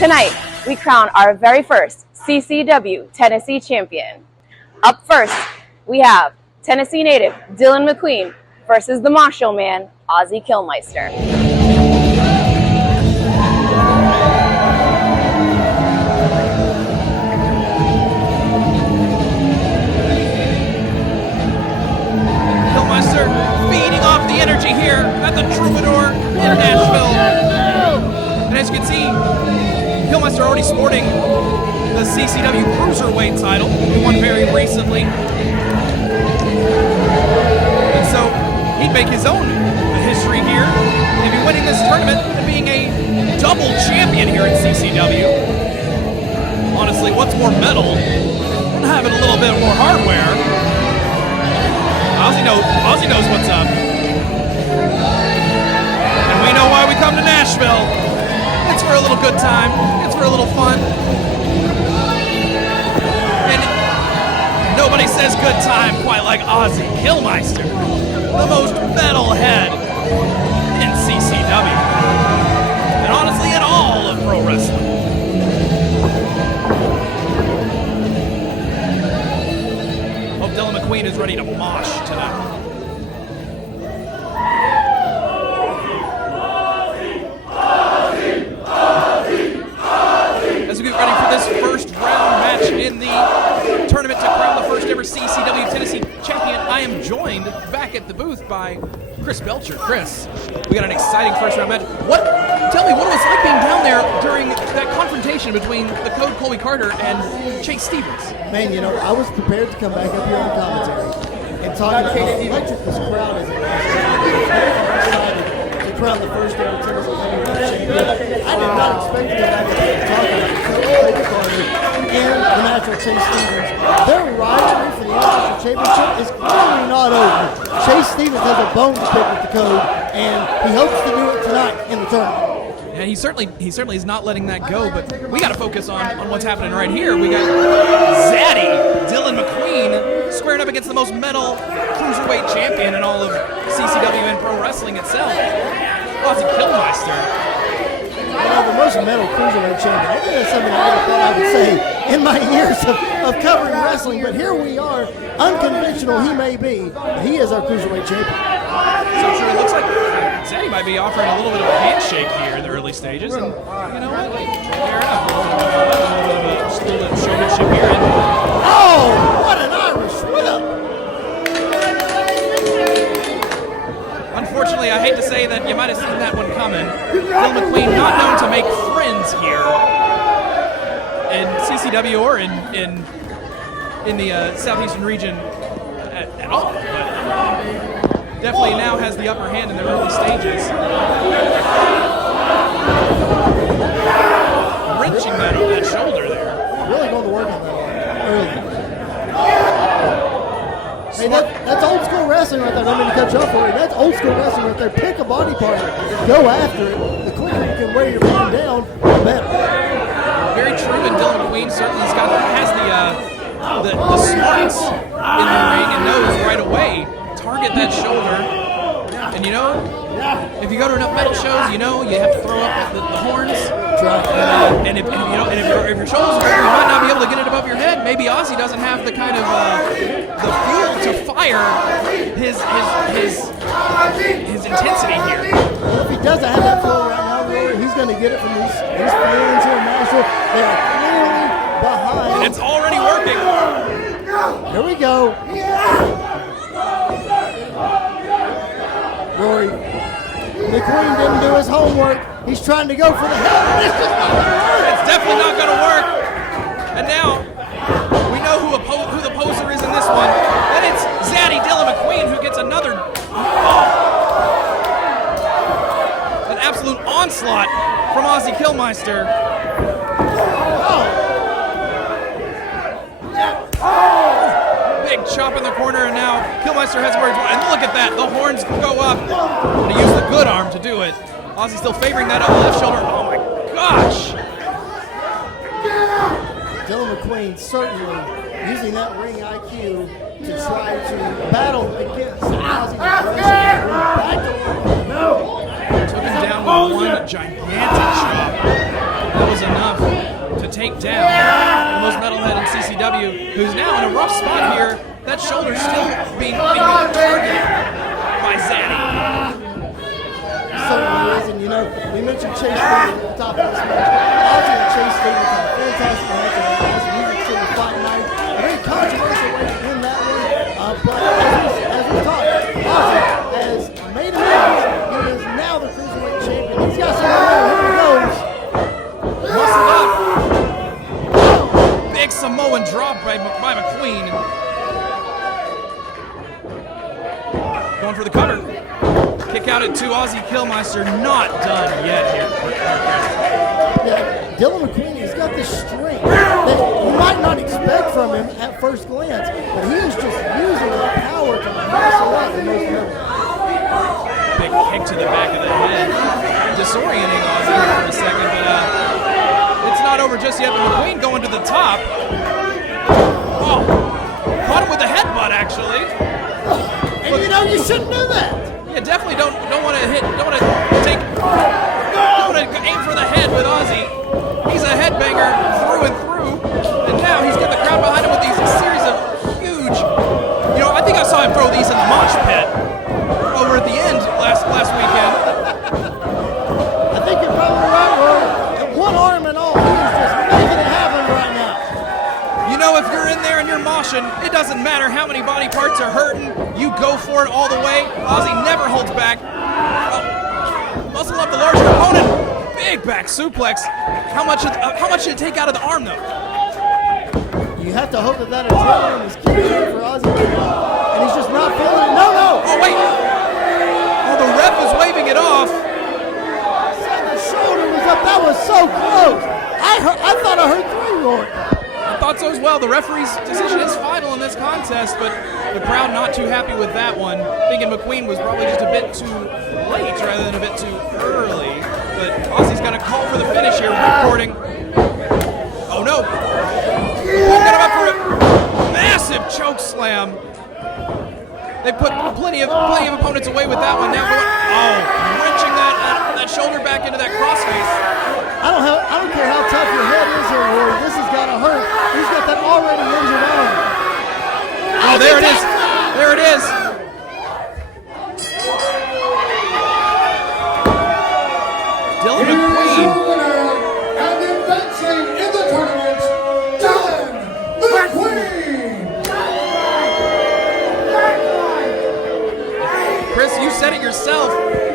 Tonight, we crown our very first CCW Tennessee champion. Up first, we have Tennessee native Dillon McQueen versus the Marshall man, Ozzy Killmeister. Killmeister feeding off the energy here at the Troubadour in Nashville. And as you can see, Killmeister already sporting the CCW Cruiserweight title. He won very recently. And so he'd make his own history here. He'd be winning this tournament and being a double champion here in CCW. Honestly, what's more metal than having a little bit more hardware? Ozzy knows what's up. And we know why we come to Nashville. It's for a little good time. It's for a little fun. And nobody says good time quite like Ozzy Killmeister, the most metal head in CCW. And honestly, in all of pro wrestling. Hope Dillon McQueen is ready to mosh tonight. As we get ready for this first round match in the tournament to crown the first ever CCW Tennessee champion, I am joined back at the booth by Chris Belcher. Chris, we got an exciting first round match. Tell me what it was like being down there during that confrontation between the Code Colby Carter and Chase Stevens. Man, you know, I was prepared to come back up here on commentary and talk about how electric this crowd is. Excited to crown the first ever Tennessee champion. I did not expect to come back up here and talk about Colby Carter and the natural Chase Stevens. Their rivalry for the International Championship is clearly not over. Chase Stevens has a bone to pick with the Code, and he hopes to do it tonight in the tournament. Yeah, he certainly is not letting that go, but we got to focus on what's happening right here. We got Zaddy, Dillon McQueen, squaring up against the most metal cruiserweight champion in all of CCW and pro wrestling itself, Ozzy Killmeister. Well, the most metal cruiserweight champion. I think that's something I never thought I would say in my years of covering wrestling, but here we are. Unconventional he may be, but he is our cruiserweight champion. So true. It looks like Zaddy might be offering a little bit of a handshake here in the early stages, and you know what? Fair enough. A little bit of showmanship here. Oh, what an Irish whip! Unfortunately, I hate to say that you might have seen that one coming. Dillon McQueen not known to make friends here in CCW or in the southeastern region at all, but definitely now has the upper hand in the early stages. Wrenching that shoulder there. Really going to work on that early. Hey, that's old school wrestling right there. I don't mean to cut you off for you. That's old school wrestling right there. Pick a body part, go after it. The quicker you can wear your man down, the better. Very true, and Dillon McQueen certainly has the smarts in the ring and knows right away target that shoulder. And you know, if you go to enough metal shows, you know you have to throw up the horns. And if your shoulders are better, you might not be able to get it above your head. Maybe Ozzy doesn't have the kind of the fuel to fire his intensity here. Well, if he doesn't have that fuel right now, he's going to get it from these fans here in Nashville. They are clearly behind. And it's already working. Here we go. Rory, McQueen didn't do his homework. He's trying to go for the head. It's just not going to work. It's definitely not going to work. And now we know who the poser is in this one. And it's Zaddy Dillon McQueen who gets another an absolute onslaught from Ozzy Killmeister. Big chop in the corner, and now Killmeister has where he's going. And look at that, the horns go up. And he used the good arm to do it. Ozzy still favoring that upper left shoulder. Oh my gosh! Dillon McQueen certainly using that ring IQ to try to battle against Ozzy's aggression. Took him down with one gigantic chop. That was enough take down the most metalhead in CCW, who's now in a rough spot here. That shoulder still being targeted by Zaddy. Certainly is, and you know, we mentioned Chase Stevens at the top of this match. Ozzy and Chase Stevens had a fantastic match in the last Music City Fight Night. A very controversial way to win that one, but as we talked, Ozzy has made amends. He is now the Cruiserweight champion. He's got some momentum. Here he goes. Muscle up. Big Samoan drop by McQueen. Going for the cover. Kick out at 2. Ozzy Killmeister not done yet here. Yeah, Dillon McQueen, he's got this strength that you might not expect from him at first glance, but he is just using the power to muscle up the most members. Big kick to the back of the head. Disorienting Ozzy for a second, but it's not over just yet. McQueen going to the top. Oh, caught him with a headbutt actually. And you know, you shouldn't do that. Yeah, definitely don't want to aim for the head with Ozzy. He's a headbanger through and through, and now he's got the crowd behind him with these series of huge. You know, I think I saw him throw these in the mosh pit over at the end last weekend. I think you're probably right, Roy. One arm and all, he's just making it happen right now. You know, if you're in there and you're moshing, it doesn't matter how many body parts are hurting. You go for it all the way. Ozzy never holds back. Oh, muscle up the larger opponent. Big back suplex. How much should it take out of the arm, though? You have to hope that adrenaline is kicking in for Ozzy, and he's just not feeling it. No! Oh, wait. Oh, the ref was waving it off. The shoulder was up. That was so close. I thought I heard 3 roaring. I thought so as well. The referee's decision is final in this contest, but the crowd not too happy with that one, thinking McQueen was probably just a bit too late rather than a bit too early. But Ozzy's got a call for the finish here, recording. Oh no! Got him up for a massive choke slam. They put plenty of opponents away with that one. Now wrenching that shoulder back into that crossface. I don't care how tough your head is here, Rory. This has got to hurt. He's got that already injured arm. Oh, there it is. There it is. Dillon McQueen. And advancing in the tournament, Dillon McQueen. Chris, you said it yourself.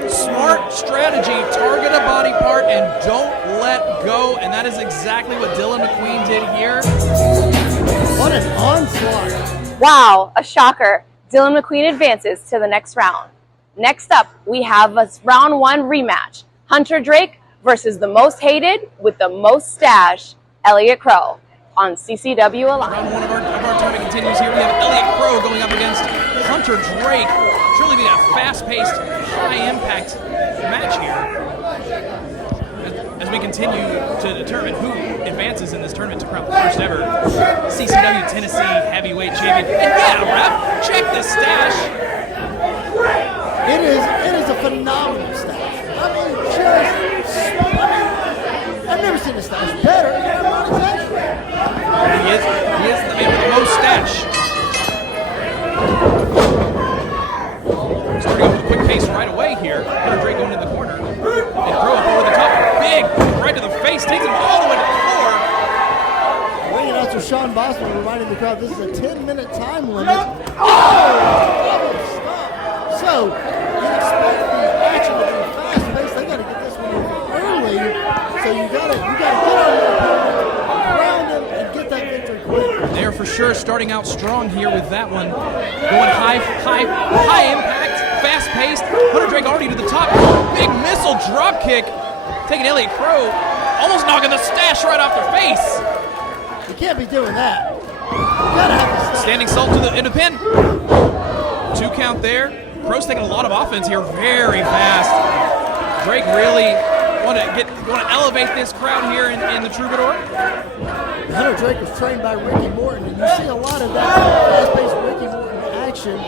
Smart strategy, target a body part and don't let go, and that is exactly what Dillon McQueen did here. What an onslaught. Wow, a shocker. Dillon McQueen advances to the next round. Next up, we have a round 1 rematch. Hunter Drake versus the most hated with the most stash, Elliot Crow, on CCW Alive. Round 1 of our tournament continues here. We have Elliot Crow going up against Hunter Drake. Surely be a fast-paced, high-impact match here. As we continue to determine who advances in this tournament to crown the first ever CCW Tennessee Heavyweight Champion. And yeah, ref, check this stash. It is a phenomenal stash. I mean, I've never seen a stash better. I'm not exaggerating. He is the man with the most stash. Starting off with a quick pace right away here. Hunter Drake going in the corner. And Crow up over the top. Big right to the face. Takes him all the way to the floor. Ring announcer Sean Bosman reminding the crowd this is a 10-minute time limit. Oh! Stop. So, you expect the action to be fast-paced. They got to get this one over early. So you got to get on your opponent, ground him, and get that victory quick. They're for sure starting out strong here with that one. Going high impact, fast paced. Hunter Drake already to the top. Big missile drop kick. Taking Elliot Crow, almost knocking the stash right off their face. You can't be doing that. You gotta have the stash. Standing salt to the into pin. 2 count there. Crow's taking a lot of offense here, very fast. Drake really want to elevate this crowd here in the Troubadour. Hunter Drake was trained by Ricky Morton, and you see a lot of that fast-paced Ricky Morton action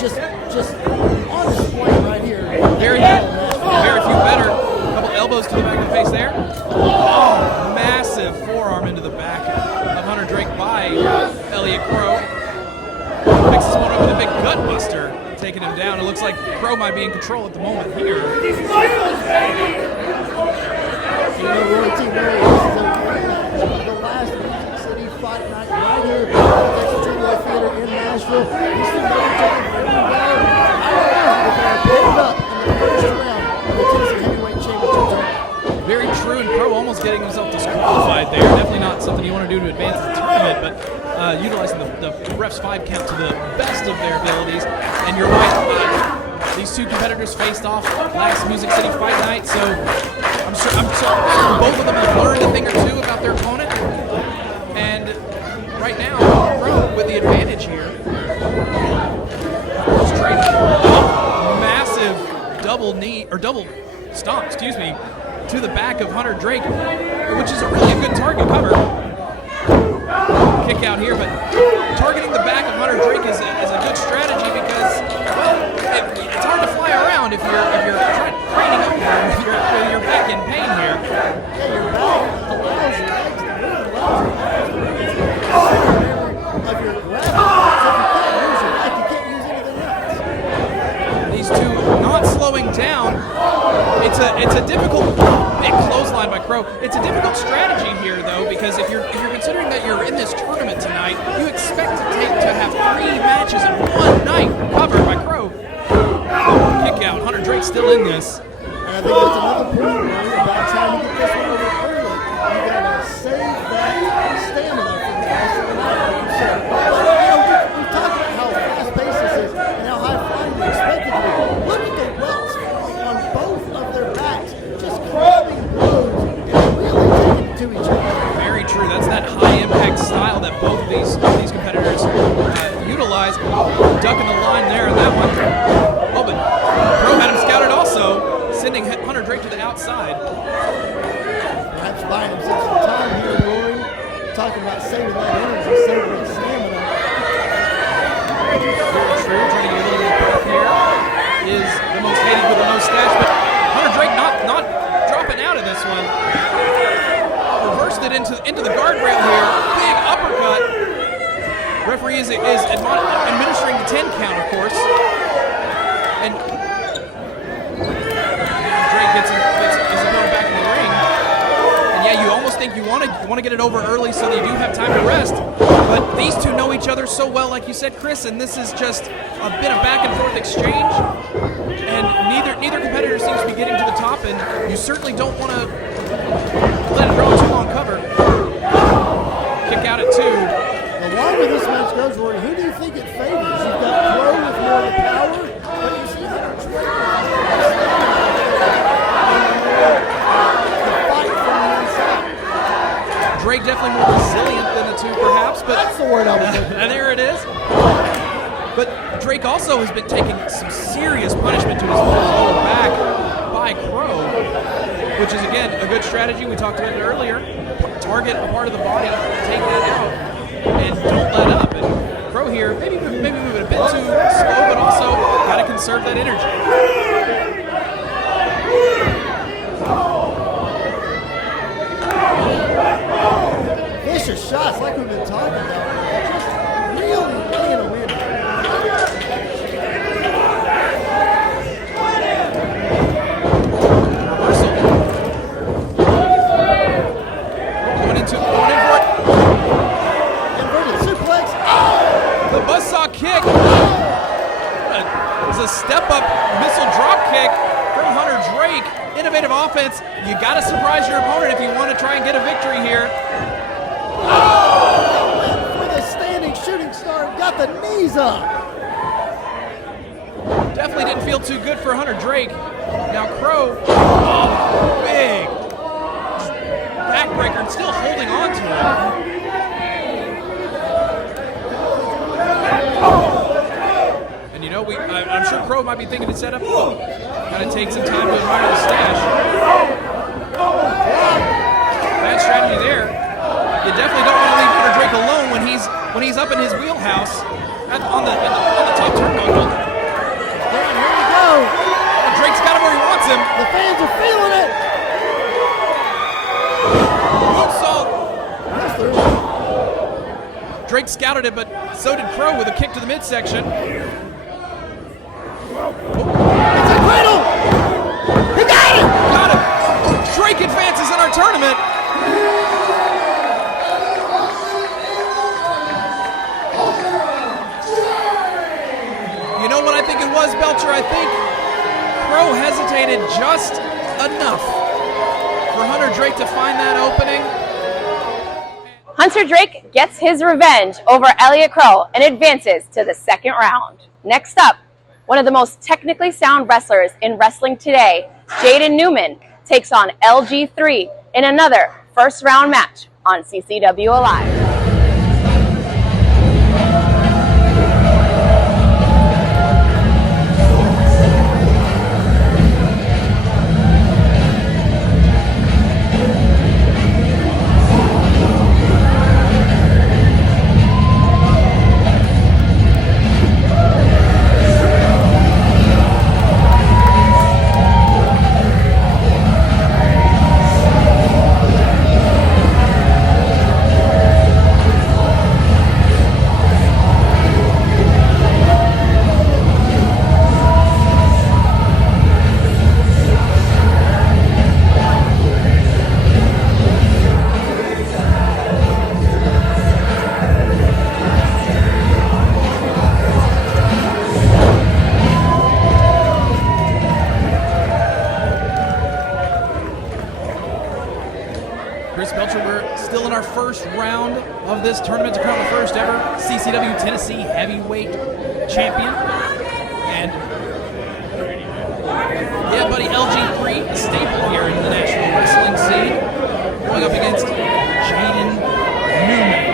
just on display right here. Very few better. A couple elbows to the back of the face there. Oh, massive Drake's opponent with a big gut buster, taking him down. It looks like Crow might be in control at the moment here. You know, Roy T. Murray, this is the last Music City Fight Night right here at the Triple Theater in Nashville. These two never taken really well. I don't know if they're picked up in the first round of the Tennessee Heavyweight Championship tournament. Very true, and Crow almost getting himself disqualified there. Definitely not something you want to do to advance the tournament, but utilizing the ref's 5 count to the best of their abilities. And you're right, these two competitors faced off last Music City Fight Night, so I'm sure both of them have learned a thing or two about their opponent. And right now, Crow with the advantage here. Straight massive double stomp, excuse me, to the back of Hunter Drake, which is really a good target cover. Kick out here, but targeting the back of Hunter Drake is a good strategy because, well, it's hard to fly around if you're craning up there with your back in pain here. Yeah, your back allows your legs to move, allows your legs of your gravity. So if you can't use your back, you can't use anything else. These two not slowing down. It's a difficult big clothesline by Crow. It's a difficult strategy here though, because if you're considering that you're in this tournament tonight, you expect to have 3 matches in one night covered by Crow. Kick out. Hunter Drake still in this. And I think that's another point where about trying to get this one over early. You gotta save that stamina for the rest of the night, like you said. We've talked about how fast-paced this is and how high-flying we expect it to be. Look at the welts on both of their backs, just grabbing blows and really taking it to each other. Very true. That's that high-impact style that both of these competitors utilize. Ducking the line there in that one. Oh, but Crow had him scouted also, sending Hunter Drake to the outside. Perhaps buying himself some time here, Rory. Talking about saving that energy, saving that stamina. Very true. Trying to get a little more breath here. Is the most hated with the most stash, but Hunter Drake not dropping out of this one. Reversed it into the guardrail here. Big uppercut. Referee is administering the 10 count, of course. And Drake is going back in the ring. And yeah, you almost think you want to get it over early so that you do have time to rest. But these two know each other so well, like you said, Chris, and this is just a bit of back and forth exchange. And neither competitor seems to be getting to the top, and you certainly don't want to let it draw too long cover. Kick out at 2. The longer this match goes, Rory, who do you think it favors? You've got Crow with more of the power, but you see Hunter Drake the fight from the inside. Drake definitely more resilient than the two, perhaps, but That's the word I was looking for. and there it is. But Drake also has been taking some serious punishment to his lower back by Crow, which is, again, a good strategy. We talked about it earlier. Target a part of the body, take that out, and don't let up. And Crow here, maybe move it a bit too slow, but also got to conserve that energy. Vicious shots like we've been talking about. Just really laying a win. Reversal. Going in for it. Inverted suplex. The buzzsaw kick. It's a step-up missile drop kick from Hunter Drake. Innovative offense. You got to surprise your opponent if you want to try and get a victory here. For the standing shooting star, got the knees up. Definitely didn't feel too good for Hunter Drake. Now Crow, big backbreaker and still holding on to it. And you know, I'm sure Crow might be thinking to set up. Gotta take some time to admire the stash. Bad strategy there. You definitely don't want to leave Hunter Drake alone when he's up in his wheelhouse on the top turnbuckle. Here we go. Drake's got him where he wants him. The fans are feeling it. Moonsault. Yes, there is. Drake scouted it, but So did Crow with a kick to the midsection. It's a cradle! He got it! Got him! Drake advances in our tournament. You know what I think it was, Belcher? I think Crow hesitated just enough for Hunter Drake to find that opening. Hunter Drake gets his revenge over Elliot Crow and advances to the second round. Next up, one of the most technically sound wrestlers in wrestling today, Jaden Newman, takes on LG3 in another first round match on CCW Alive. First round of this tournament to crown the first ever CCW Tennessee heavyweight champion. And yeah, buddy, LG3, a staple here in the national wrestling scene, going up against Jaden Newman,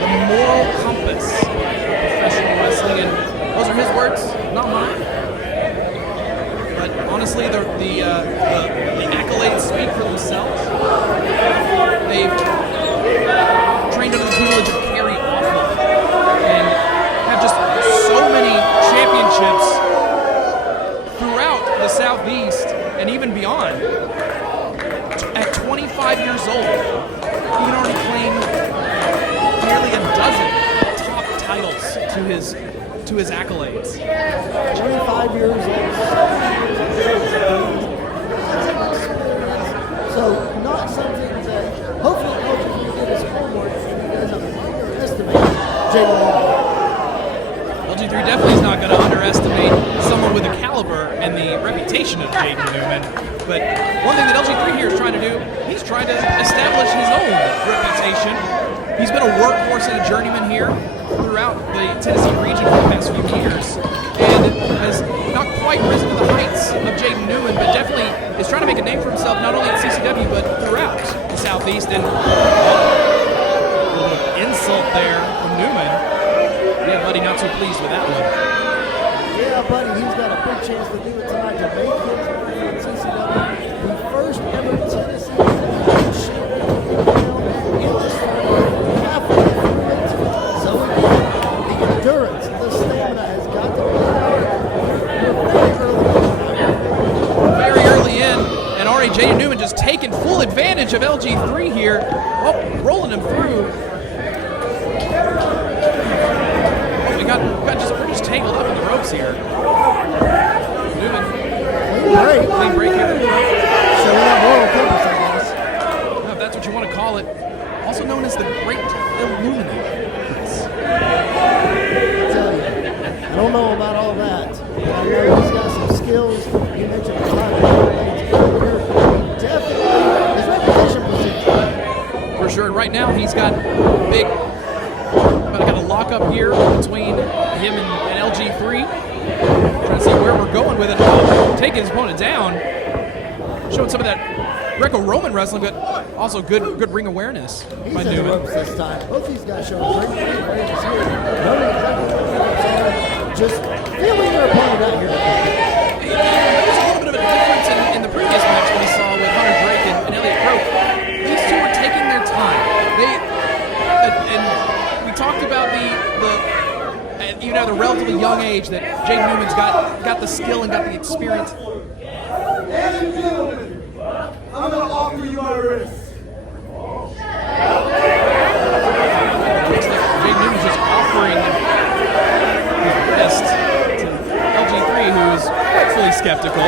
the moral compass of professional wrestling. And those are his words, not mine. But honestly, the accolades speak for themselves. They've trained under the tutelage of Kerry Awful and have just so many championships throughout the Southeast and even beyond. At 25 years old, he can already claim nearly a dozen top titles to his accolades. 25 years old. So not something that hopefully LG can get his homework and he doesn't underestimate Jaden Newman. LG3 definitely is not going to underestimate someone with the caliber and the reputation of Jaden Newman. But one thing that LG3 here is trying to do, he's trying to establish his own reputation. He's been a workhorse and a journeyman here throughout the Tennessee region for the past few years, and has not quite risen to the heights of Jaden Newman, but definitely is trying to make a name for himself not only at CCW but throughout the Southeast. And a little insult there from Newman. Yeah, buddy, not too pleased with that one. Yeah, buddy, he's got a big chance to do it tonight to make his way in CCW. The first ever Tennessee endurance, the stamina has got to be very early in, and already Jaden Newman just taking full advantage of LG3 here. Oh, rolling him through. Oh, we got just tangled up in the ropes here. Newman, clean break here. Showing that moral compass, I guess. If that's what you want to call it. Also known as the Great Illuminator. I don't know about all that. But I know he's got some skills. You mentioned a lot of things earlier. Definitely his reputation was for sure. Right now he's got a lock-up here between him and LG3. Trying to see where we're going with it. Taking his opponent down. Showing some of that Greco-Roman wrestling, but also good ring awareness by Newman. He's in the ropes this time. Both these guys showing great ring awareness here. Just feeling their opponent out here. There was a little bit of a difference in the previous match we saw with Hunter Drake and Elliot Crow. These two were taking their time. And we talked about even at a relatively young age that Jaden Newman's got the skill and got the experience. Ladies and gentlemen, I'm going to offer you my wrist. Jaden Newman's just offering skeptical.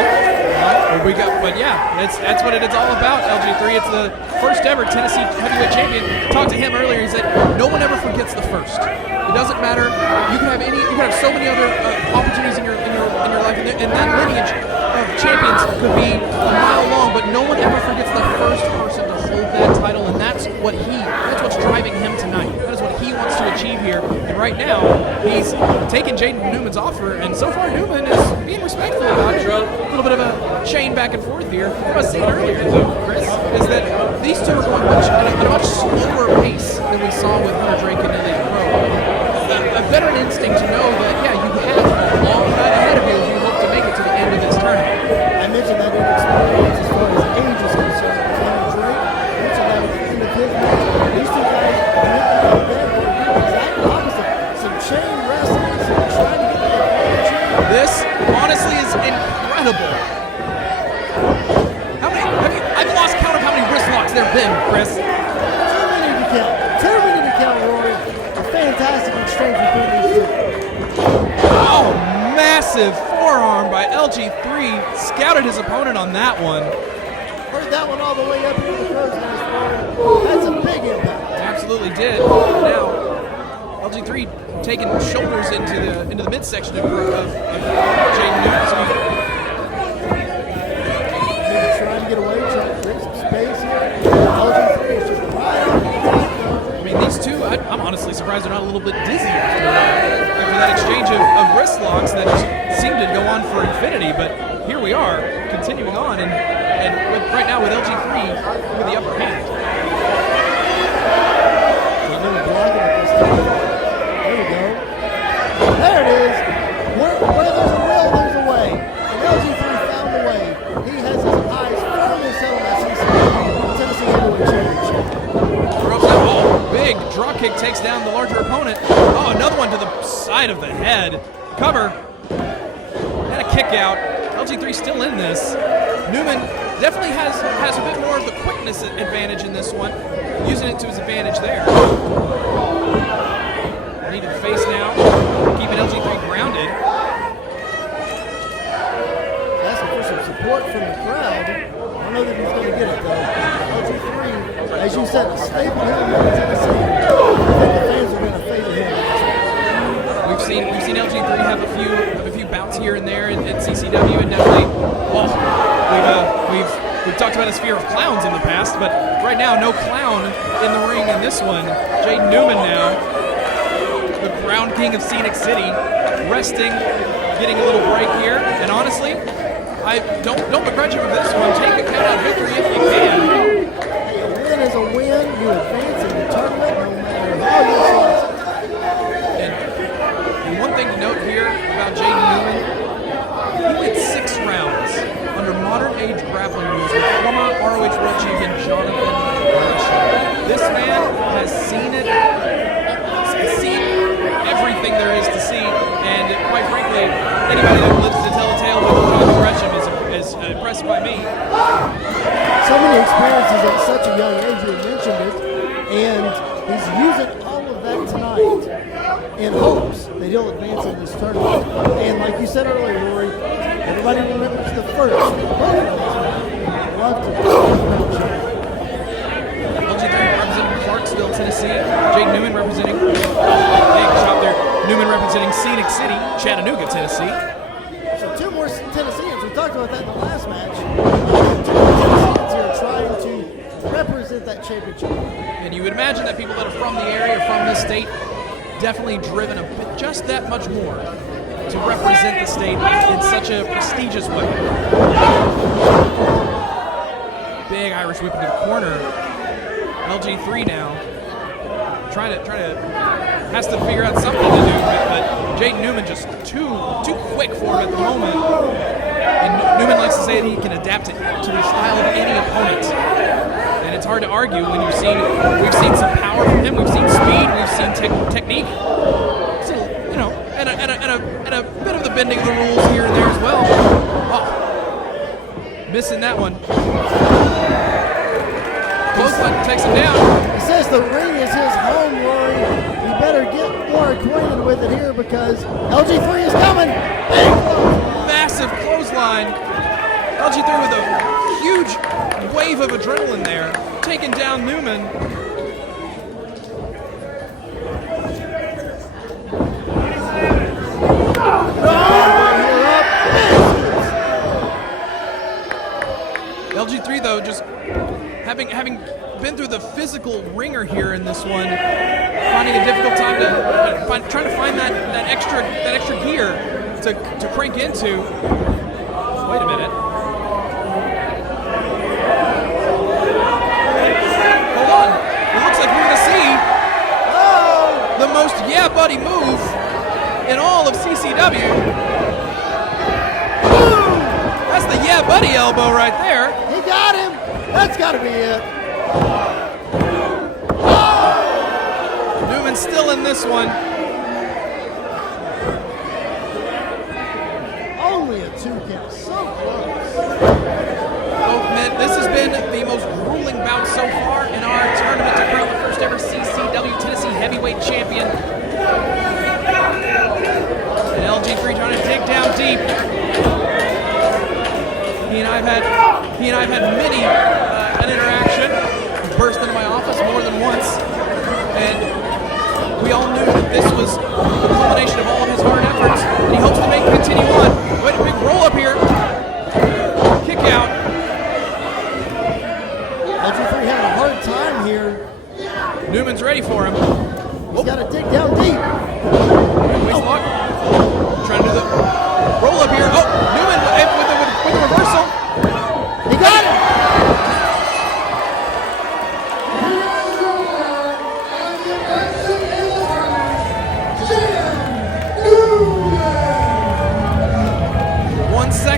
But yeah, that's what it's all about. LG3, it's the first ever Tennessee heavyweight champion. Talked to him earlier. He said no one ever forgets the first. It doesn't matter. You can have so many other opportunities in your life, and that lineage of champions could be a mile long, but no one ever forgets the first person to hold that title, and that's what's driving him tonight. That is what he wants to achieve here. And right now, he's taken Jaden Newman's offer, and so far Newman is being respectful about it. A little bit of a chain back and forth here. What I was saying earlier, though, Chris, is that these two are going at a much slower pace than we saw with Hunter Drake and Elliot Pro. A veteran instinct to know that, yeah, you have a long night ahead of you if you hope to make it to the end of this tournament. I mentioned that inexperience as far as age is concerned. Hunter Drake mentioned that at the end of his match. These two guys were exactly opposite. Some chain wrestling, trying to get the chain. This, honestly, is incredible. I've lost count of how many wrist locks there have been, Chris. Too many to count, Rory. A fantastic exchange between these two. Oh, massive forearm by LG3. Scouted his opponent on that one. Heard that one all the way up here to the crow's nest, Rory. That's a big impact. Absolutely did. Now, LG3 taking shoulders into the midsection of Jaden Newman. Trying to get away, trying to create some space here. LG3 is just right on the top. I mean, these two, I'm honestly surprised they're not a little bit dizzy after that exchange of wrist locks that just seemed to go on for infinity. But here we are, continuing on, and right now with LG3 with the upper hand. There we go. There it is. Where there's a will, there's a way. And LG3 found a way. He has his eyes firmly set on that CCW Tennessee Heavyweight Championship. Big drop kick takes down the larger opponent. Oh, another one to the side of the head. Cover. And a kick out. LG3 still in this. Newman definitely has a bit more of the quickness advantage in this one. Using it to his advantage there. Knee to the face now. Keeping LG3 grounded. Asking for some support from the crowd. I don't know that he's going to get it, though. LG3, as you said, a staple here in Tennessee. I think the fans are going to favor him. We've seen LG3 have a few bouts here and there at CCW, and definitely, we've talked about his fear of clowns in the past, but right now, no clown in the ring in this one. Jaden Newman now, the Crown King of Scenic City, resting, getting a little break here, and honestly, I don't begrudge him for this one. Take a count-out victory if you can. Hey, a win is a win. You advance in the tournament no matter how you slice it. And one thing to note here about Jaden Newman, he went 6 rounds under modern-age grappling rules with former ROH World Champion Jonathan Gresham. This man has seen everything there is to see, and quite frankly, anybody that lives to tell a tale with Jonathan Gresham is impressed by me. So many experiences at such a young age, you mentioned it, and he's using all of that tonight in hopes that he'll advance in this tournament. And like you said earlier, Rory, everybody remembers the first. Love to LG3 representing Clarksville, Tennessee. Jaden Newman representing, big shot there, Newman representing Scenic City, Chattanooga, Tennessee. So 2 more Tennesseans. We talked about that in the last match. 2 more Tennesseans here trying to represent that championship. And you would imagine that people that are from the area, from this state, definitely driven a bit, just that much more to represent the state in such a prestigious way. Big Irish whip into the corner. LG3 now trying to has to figure out something to do, but Jaden Newman just too quick for him at the moment. And Newman likes to say that he can adapt it to the style of any opponent. And it's hard to argue when we've seen some power from him, we've seen speed, we've seen technique. So, and a bit of the bending of the rules here and there as well. Oh, missing that one. Close one takes him down. He says the ring is his home, Rory. You better get more acquainted with it here because LG3 is coming. Big blow. massive clothesline. LG3 with a huge wave of adrenaline there, taking down Newman. LG3 though, just having been through the physical ringer here in this one, finding a difficult time to trying to find that extra gear to crank into. Wait a minute. Hold on. It looks like we're gonna see the most yeah buddy move in all of CCW. That's the yeah buddy elbow right there. He got him. That's got to be it. Newman's still in this one. Only a 2 count. So close. Both men, this has been the most grueling bout so far in our tournament to crown the first ever CCW Tennessee Heavyweight Champion. And LG3 trying to dig down deep. He and I've had many an interaction. He burst into my office more than once, and we all knew that this was the culmination of all of his hard efforts, and he hopes to continue on. Wait, a big roll up here, kick out. LG3 had a hard time here. Newman's ready for him. He's got to dig down deep. Waistlock. Trying to do the roll up here. Oh, Newman with the reversal. He got it.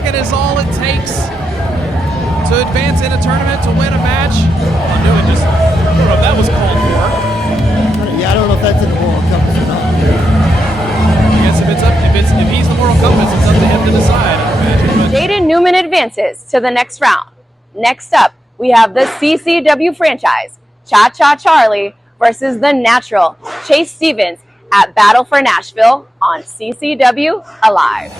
Is all it takes to advance in a tournament, to win a match. I knew it just, I don't know if that was called for. Yeah, I don't know if that's in the moral compass or not. I guess if he's the moral compass, it's up to him to decide, I imagine. Jaden Newman advances to the next round. Next up, we have the CCW franchise, Cha Cha Charlie versus the Natural, Chase Stevens, at Battle for Nashville on CCW Alive.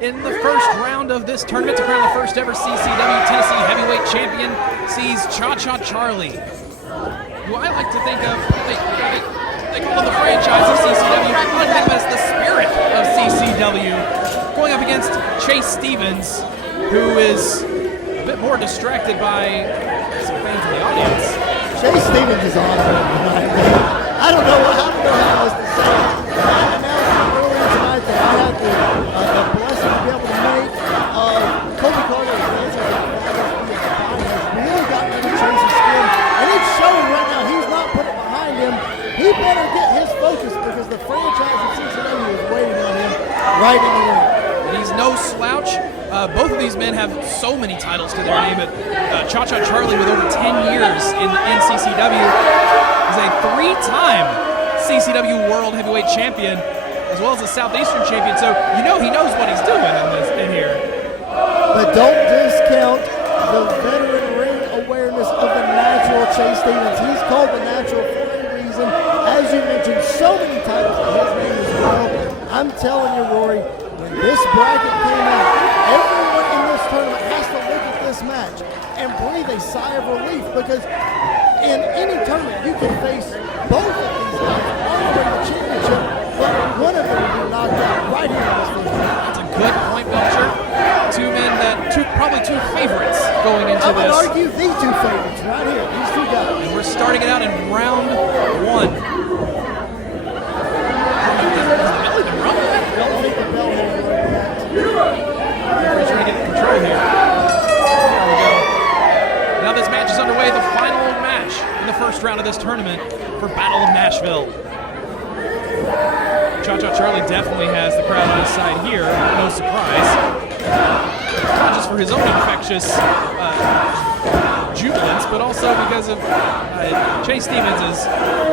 in the first round of this tournament to crown the first ever CCW Tennessee Heavyweight Champion sees Cha Cha Charlie, who I like to think of, they call him the franchise of CCW. I like to think of as the spirit of CCW, going up against Chase Stevens, who is a bit more distracted by some fans in the audience. Chase Stevens Stevens is on tonight. I don't know how else to say it. I announced earlier tonight that I had the blessing to be able to make Colby Carter has really gotten under Chase's skin, and it's showing right now. He's not putting it behind him. He better get his focus because the franchise of Cincinnati is waiting on him right in the ring. And he's no slouch. Both of these men have so many titles to their name. Cha-Cha Charlie, with over 10 years in CCW, is a 3-time CCW World Heavyweight Champion, as well as a Southeastern Champion. So you know he knows what he's doing in here. But don't discount the veteran ring awareness of the natural Chase Stevens. He's called the natural for a reason. As you mentioned, so many titles to his name as well. I'm telling you, Rory, when this bracket came out, everyone in this tournament has to look at this match and breathe a sigh of relief, because in any tournament you can face both of these guys arguing the championship, but one of them will be knocked out right here in this first round. That's a good point, Belcher. Probably two favorites going into I would this. argue the two favorites right here, these two guys. And we're starting it out in round 1. Referee's trying to get control here. There we go. Now this match is underway, the final match in the first round of this tournament for Battle of Nashville. Cha-Cha Charlie definitely has the crowd on his side here, no surprise. Not just for his own infectious jubilance, but also because of Chase Stevens has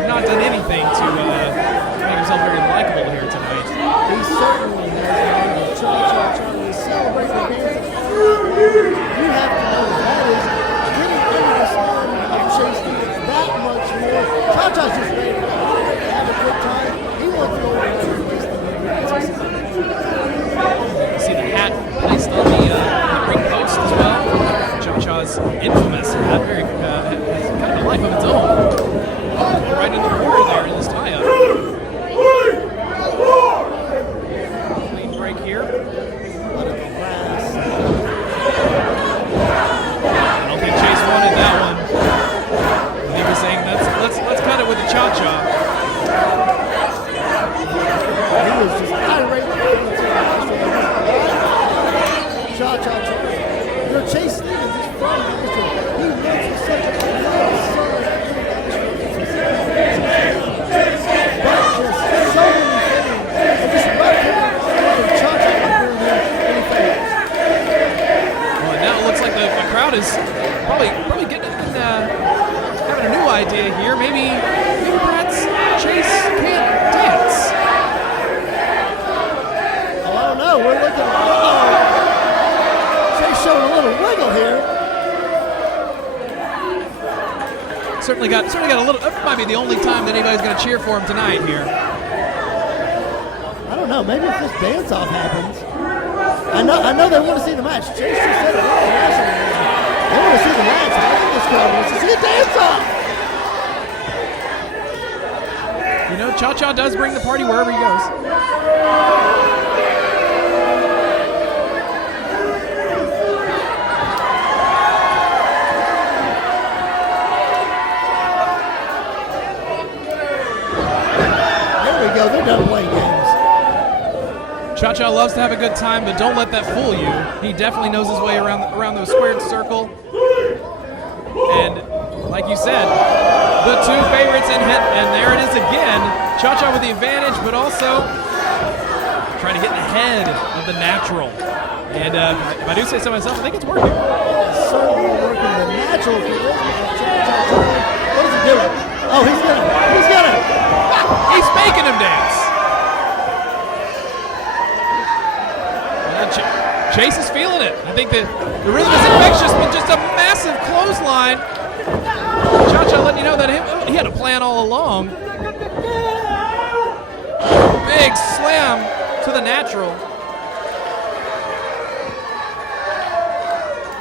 not done anything to make himself very likable here tonight. He certainly has. Cha-Cha Charlie is celebrating the dance. You have to know that is getting into the song of Chase Stevens that much more. Cha-Cha's just ready to have a good time. He wants to go over and release the music. You see the hat placed on the ring post as well. Cha-Cha's infamous hat, very has kind of a life of its own. Right in the corner there in this tie-up. Clean break here. I don't think Chase wanted that one. He was saying, let's cut it with the Cha-Cha. He was just irate. Cha-Cha Charlie. You know, Chase Stevens is from Nashville. He lives with such a love son of but just so many things. And just about every Cha-Cha can bring him any favors. Well, and now it looks like the crowd is probably getting having a new idea here. Maybe perhaps Chase can't dance. Well, I don't know. We're looking at Chase showing a little wiggle here. Certainly got a little. That might be the only time that anybody's going to cheer for him tonight here. I don't know. Maybe if this dance-off happens. I know they want to see the match. Chase just said it earlier. They want to see the match. I think this crowd wants to see a dance-off. You know, Cha-Cha does bring the party wherever he goes. They're done playing games. Cha-Cha loves to have a good time, but don't let that fool you. He definitely knows his way around the squared circle. And like you said, the two favorites and there it is again. Cha-Cha with the advantage, but also trying to get in the head of the natural. And if I do say so myself, I think it's working. It's certainly working. The natural charisma of Cha-Cha. What is he doing? Oh, he's gonna. He's making him dance. Chase is feeling it. I think the rhythm is infectious, but just a massive clothesline. Cha-Cha letting you know that he had a plan all along. Big slam to the natural.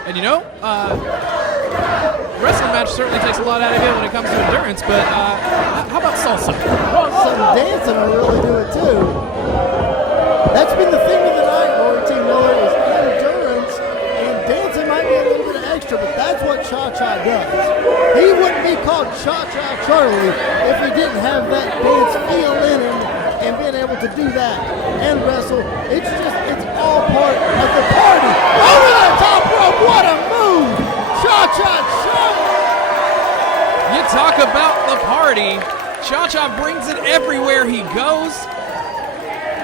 And you know, wrestling match certainly takes a lot out of you when it comes to endurance, but how about salsa? Some dancing will really do it too. That's been the thing of the night, Rory T. Miller, is endurance, and dancing might be a little bit extra, but that's what Cha-Cha does. He wouldn't be called Cha-Cha Charlie if he didn't have that dance feel in him and being able to do that and wrestle. It's all part of the party. Over the top rope, what a move! Cha-Cha Charlie! You talk about the party. Cha-Cha brings it everywhere he goes.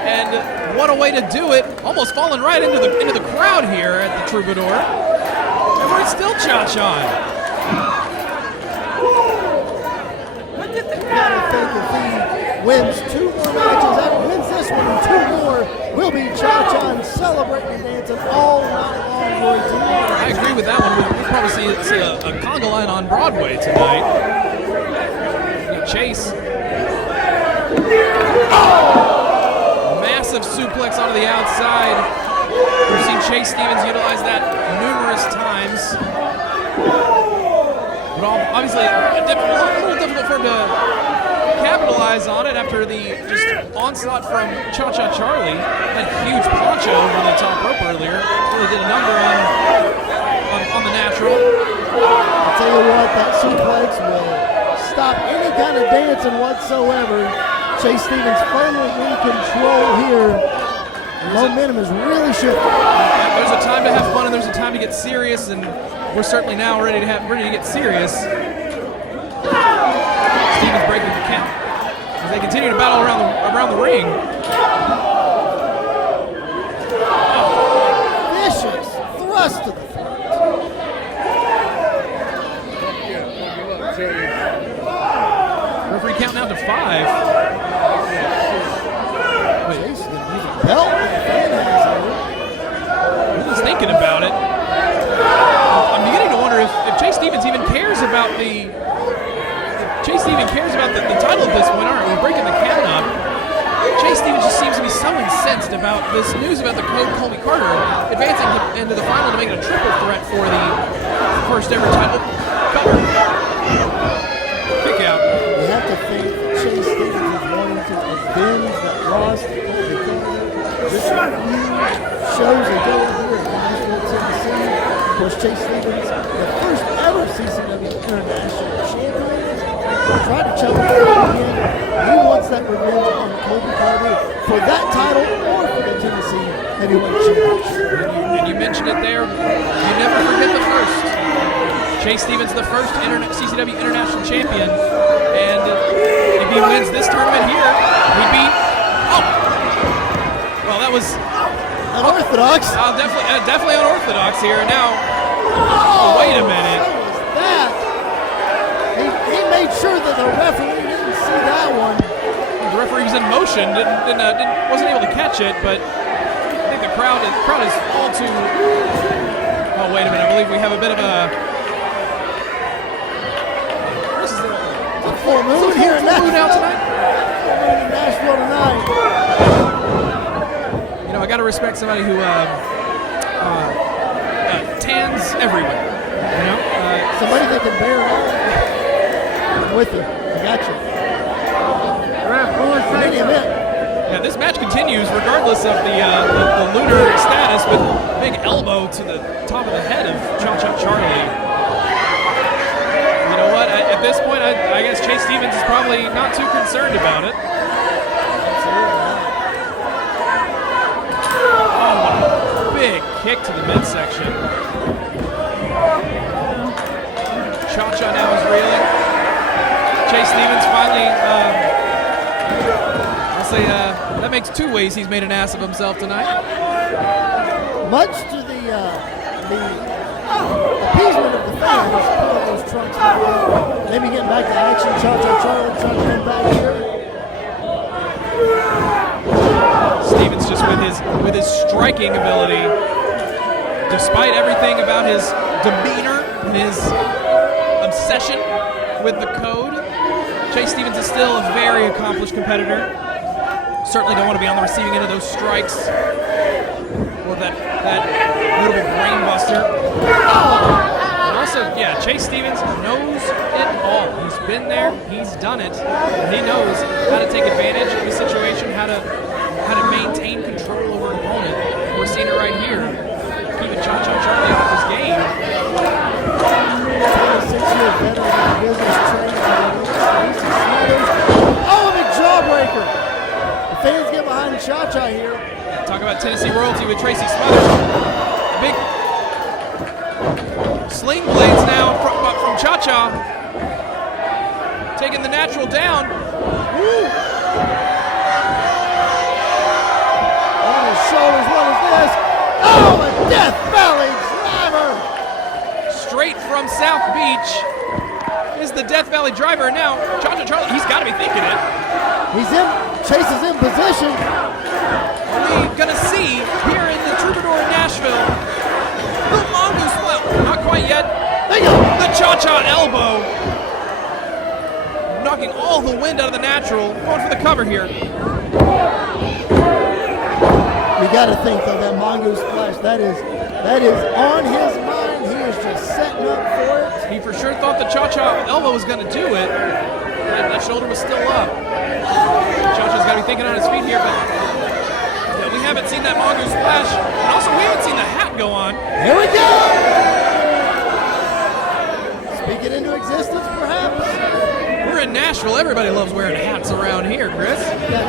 And what a way to do it. Almost falling right into the crowd here at the Troubadour. And we're still Cha-Cha. You gotta think if he wins 2 more matches, and wins this one and 2 more, we'll be Cha-Cha and celebrating and dancing all night long, Roy T. I agree with that one. We'll probably see a conga line on Broadway tonight. Chase. Massive suplex onto the outside. We've seen Chase Stevens utilize that numerous times. But obviously, a little difficult for him to capitalize on it after the just onslaught from Cha-Cha Charlie. That huge poncho over the top rope earlier. Really did a number on the natural. I'll tell you what, that suplex will stop any kind of dancing whatsoever. Chase Stevens firmly in control here. Momentum is really shifting. There's a time to have fun and there's a time to get serious, and we're certainly now ready to get serious. Stevens breaking the count as they continue to battle around the ring. Vicious thrust to the throat. Referee counting out to 5. Chase is going to use a belt. He's thinking about it. I'm beginning to wonder if Chase Stevens even cares about the title at this point. All right, we're breaking the count up. Chase Stevens just seems to be so incensed about this news about the code Colby Carter advancing into the final to make it a triple threat for the first ever title cover. Kick out. You have to think Chase Stevens is wanting to avenge that loss to Colby Carter. This review shows a go here at Nashville, Tennessee. Of course, Chase Stevens, the first ever CCW International Champion, tried to choke him again. He wants that revenge on Colby Carter for that title or for the Tennessee Heavyweight Championship. And you mentioned it there. You never forget the first. Chase Stevens, the first CCW International Champion. And if he wins this tournament here, he beat... Oh! Well, that was... Unorthodox. Definitely unorthodox here. Now, wait a minute. So was that. He made sure that the referee didn't see that one. The referee was in motion, wasn't able to catch it, but I think the crowd is all too... Oh, wait a minute. I believe we have a bit of a... This is a full moon here in Nashville tonight. Full moon in Nashville tonight. You know, I got to respect somebody who tans everywhere. You know, somebody that can bear it all. I'm with you. I got you. Yeah, this match continues regardless of the lunar status, with a big elbow to the top of the head of Cha-Cha Charlie. You know what? At this point, I guess Chase Stevens is probably not too concerned about it. Oh, big kick to the midsection. Cha-Cha now is reeling. Chase Stevens finally, I'll say that makes 2 ways he's made an ass of himself tonight. Much to the appeasement of the fans, put up those trunks. Maybe getting back to action. Cha-Cha Charlie trying to come back here. Stevens just with his striking ability, despite everything about his demeanor and his obsession with the code, Chase Stevens is still a very accomplished competitor. Certainly don't want to be on the receiving end of those strikes or that notable brain buster. And also, yeah, Chase Stevens knows it all. He's been there, he's done it, and he knows how to take advantage of the situation, how to maintain control over an opponent. We're seeing it right here. Keeping Cha-Cha Charlie off his game. 26-year veteran business training. Oh, a big jawbreaker. The fans get behind Cha-Cha here. Talk about Tennessee royalty with Tracy Smothers. Big sling blades now from Cha-Cha. Taking the natural down. Woo! On his shoulders, what is this? Oh, a Death Valley driver! Straight from South Beach is the Death Valley driver. Now, Cha-Cha Charlie, he's got to be thinking it. Chase is in position. Are we gonna see here in the Troubadour in Nashville the Mongoose? Well, not quite yet. The Cha-Cha elbow, knocking all the wind out of the natural. Going for the cover here. You got to think though, that Mongoose splash, that is on his mind. He is just setting up for it. He for sure thought the Cha-Cha elbow was gonna do it. That shoulder was still up. Cha-Cha's got to be thinking on his feet here, but we haven't seen that Mongoose splash. And also, we haven't seen the hat go on. Here we go! Speak it into existence, perhaps? We're in Nashville. Everybody loves wearing hats around here, Chris. Another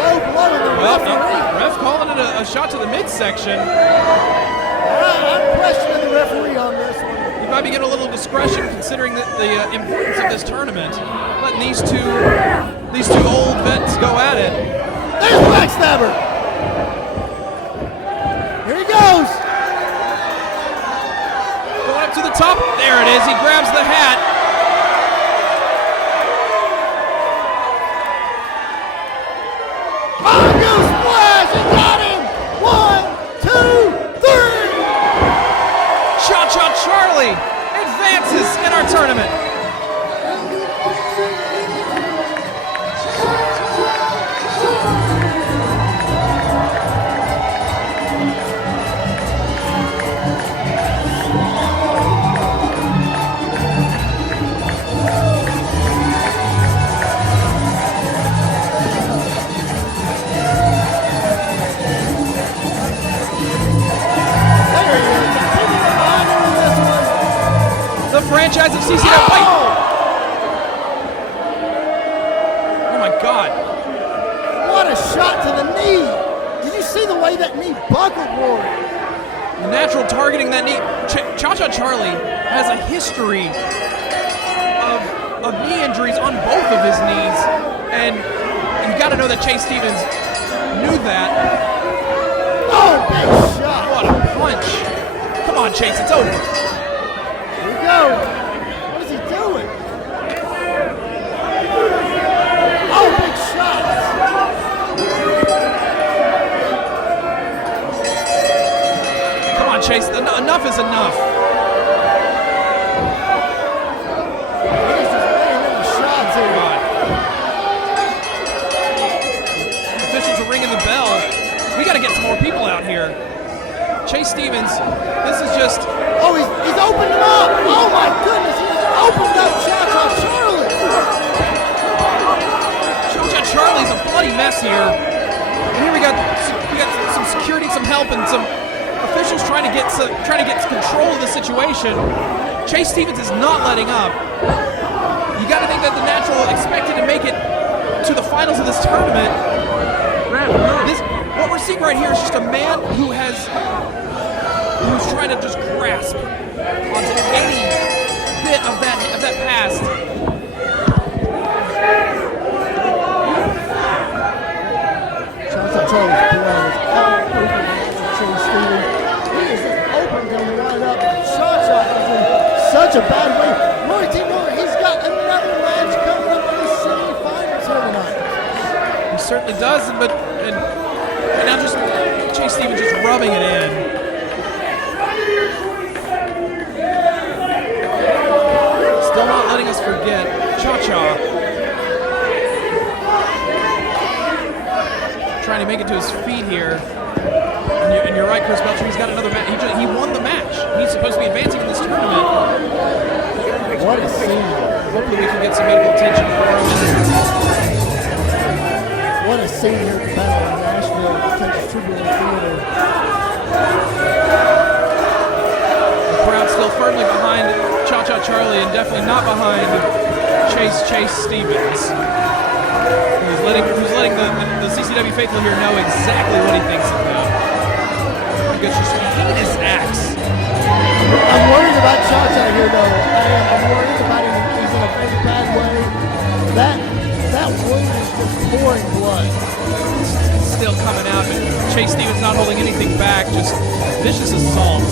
low blow in the referee. Ref calling it a shot to the midsection. I'm questioning the referee on this one. He might be getting a little discretion considering the importance of this tournament. Letting these two old vets go at it. There's Backstabber. Here he goes. Going up to the top. There it is. He grabs the hat. Mongoose splash. He got him. 1, 2, 3. Cha-Cha Charlie advances in our tournament. Franchise of CCW. Oh my God. What a shot to the knee. Did you see the way that knee buckled, Rory? The natural targeting that knee. Cha-Cha Charlie has a history of knee injuries on both of his knees. And you got to know that Chase Stevens knew that. Oh, big shot. What a punch. Come on, Chase, it's over. What is he doing? Oh, big shots. Come on, Chase. Enough is enough. He's just laying in the shots here. The officials are ringing the bell. We got to get some more people out here. Chase Stevens, this is just... Oh, he's opened him up. Oh, my goodness. He just opened up Cha-Cha Charlie. Cha-Cha Charlie's a bloody mess here. And here we got some security, some help, and some officials trying to get control of the situation. Chase Stevens is not letting up. You got to think that the natural expected to make it to the finals of this tournament. What we're seeing right here is just a man who's trying to just grasp onto any bit of that past. Cha-Cha Charlie's blood is all over Chase Stevens. He is just opened him right up. Cha-Cha is in such a bad way. Roy T. Miller, he's got another match coming up in the semi-finals here tonight. He certainly does, and now just Chase Stevens just rubbing it in. Still not letting us forget Cha-Cha. Trying to make it to his feet here. And you're right, Chris Belcher, he's got another match. He won the match. He's supposed to be advancing in this tournament. What a scene. Hopefully we can get some medical attention for him. What a scene here at the Battle in Nashville at the Texas Troubadour Theater. The crowd still firmly behind Charlie, and definitely not behind Chase Stevens. Who's letting the CCW faithful here know exactly what he thinks of him. Because just heinous acts. I'm worried about Cha-Cha here, though. I'm worried about him. He's in a very bad way. That wound is just pouring blood. It's still coming out, but Chase Stevens not holding anything back. Just vicious assault.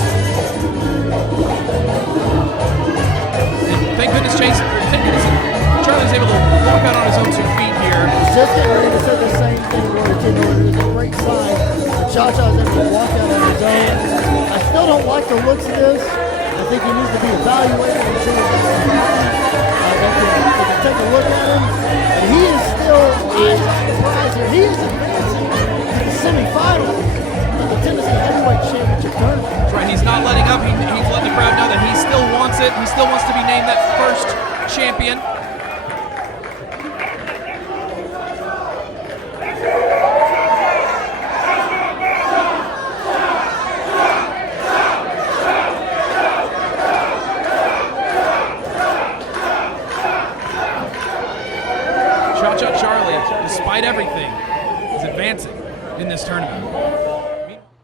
And thank goodness Charlie's able to walk out on his own 2 feet here. Just getting ready to say the same thing, Rory. It's a great sign that Cha-Cha is able to walk out on his own. I still don't like the looks of this. I think he needs to be evaluated and see if they can take a look at him. And he is still, I'm surprised here, he is advancing to the semifinals of the Tennessee Heavyweight Championship Tournament. That's right, he's not letting up. He's letting the crowd know that he still wants it. He still wants to be named that first champion. Despite everything, is advancing in this tournament.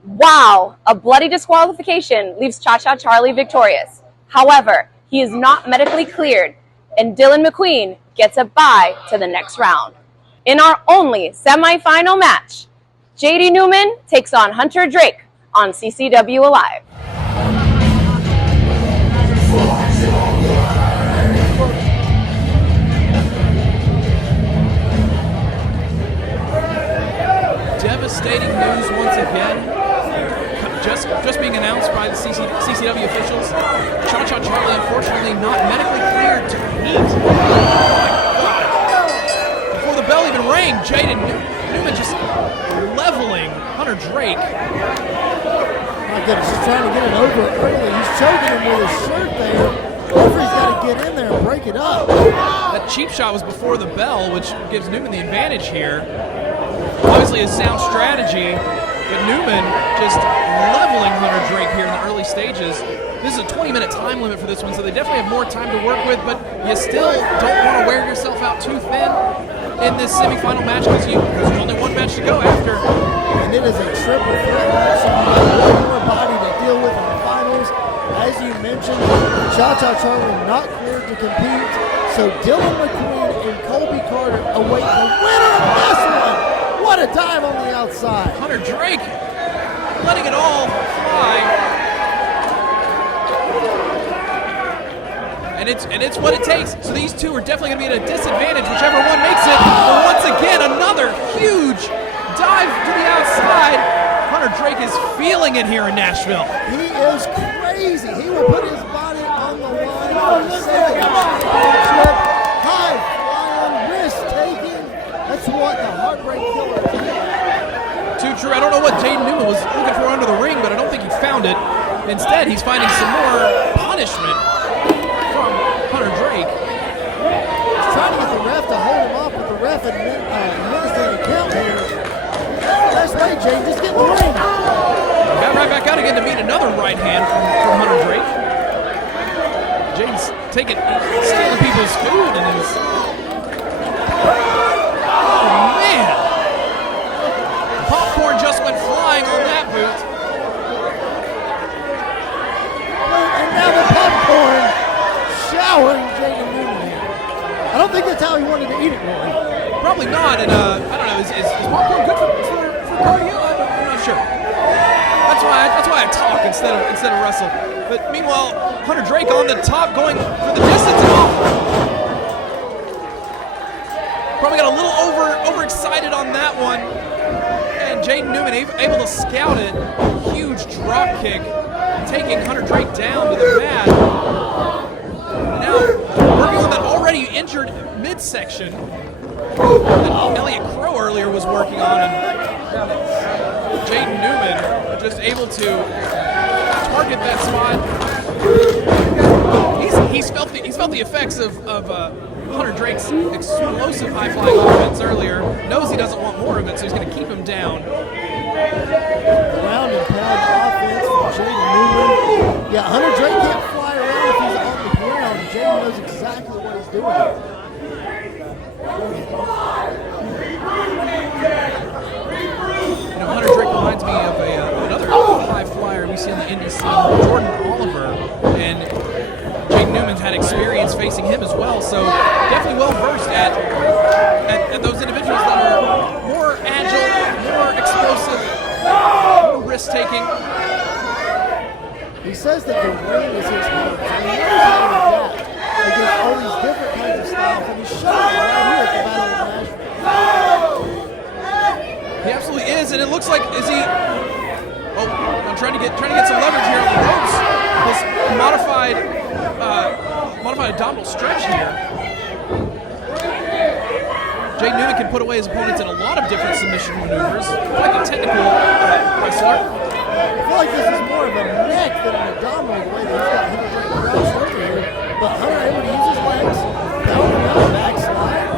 Wow, a bloody disqualification leaves Cha-Cha Charlie victorious. However, he is not medically cleared, and Dillon McQueen gets a bye to the next round. In our only semifinal match, Jaden Newman takes on Hunter Drake on CCW Alive. Devastating news once again. Just being announced by the CCW officials. Cha-Cha Charlie, unfortunately, not medically cleared to compete. Oh my God! Before the bell even rang, Jaden Newman just leveling Hunter Drake. My goodness, he's trying to get it over early. He's choking him with his shirt there. Referee's got to get in there and break it up. That cheap shot was before the bell, which gives Newman the advantage here. Obviously a sound strategy, but Newman just leveling Hunter Drake here in the early stages. This is a 20-minute time limit for this one, so they definitely have more time to work with, but you still don't want to wear yourself out too thin in this semifinal match because there's only one match to go after. And it is a triple threat match, so one more body to deal with in the finals. As you mentioned, Cha-Cha Charlie not cleared to compete, so Dillon McQueen and Colby Carter await the winner of this one. What a dive on the outside. Hunter Drake letting it all fly. And it's what it takes. So these two are definitely going to be at a disadvantage, whichever one makes it. But once again, another huge dive to the outside. Hunter Drake is feeling it here in Nashville. He is crazy. He will put his body on the line for the second championship. High flying, risk taking. That's what the Heartbreak Killer is. Too true. I don't know what Jaden Newman was looking for under the ring, but I don't think he found it. Instead, he's finding some more punishment from Hunter Drake. He's trying to get the ref to hold him up, but the ref administering the count here. That's right, Jaden. Just get in the ring. Got right back out again to meet another right hand from Hunter Drake. Jaden's stealing people's food, and he's... Oh, man! Popcorn just went flying on that boot. And now the popcorn showering Jaden Newman here. I don't think that's how he wanted to eat it, Rory. Probably not, and I don't know, is popcorn good for cardio? I'm not sure. That's why I talk instead of wrestle. But meanwhile, Hunter Drake on the top going for the distance. Probably got a little overexcited on that one. And Jaden Newman able to scout it. Huge drop kick, taking Hunter Drake down to the mat. Now, working on that already injured midsection that Elliot earlier was working on, and Jaden Newman just able to target that spot. He's felt the effects of Hunter Drake's explosive high-flying offense earlier. Knows he doesn't want more of it, so he's going to keep him down. Ground and pound offense from Jaden Newman. Yeah, Hunter Drake can't fly around if he's on the ground. Jaden Newman's had experience facing him as well, so definitely well versed at those individuals that are more agile, more explosive, more risk taking. He says that the ring is his home. So he knows how to adapt against all these different kinds of styles, and he's showing it right here at the Battle of Nashville. He absolutely is, and it looks like I'm trying to get some leverage here on the ropes. This modified abdominal stretch here. Jaden Newman can put away his opponents in a lot of different submission maneuvers, like a technical wrestler. I feel like this is more of a neck than an abdominal, the way that he's got Hunter Drake crouched over here. But Hunter able to use his legs, down the backslide.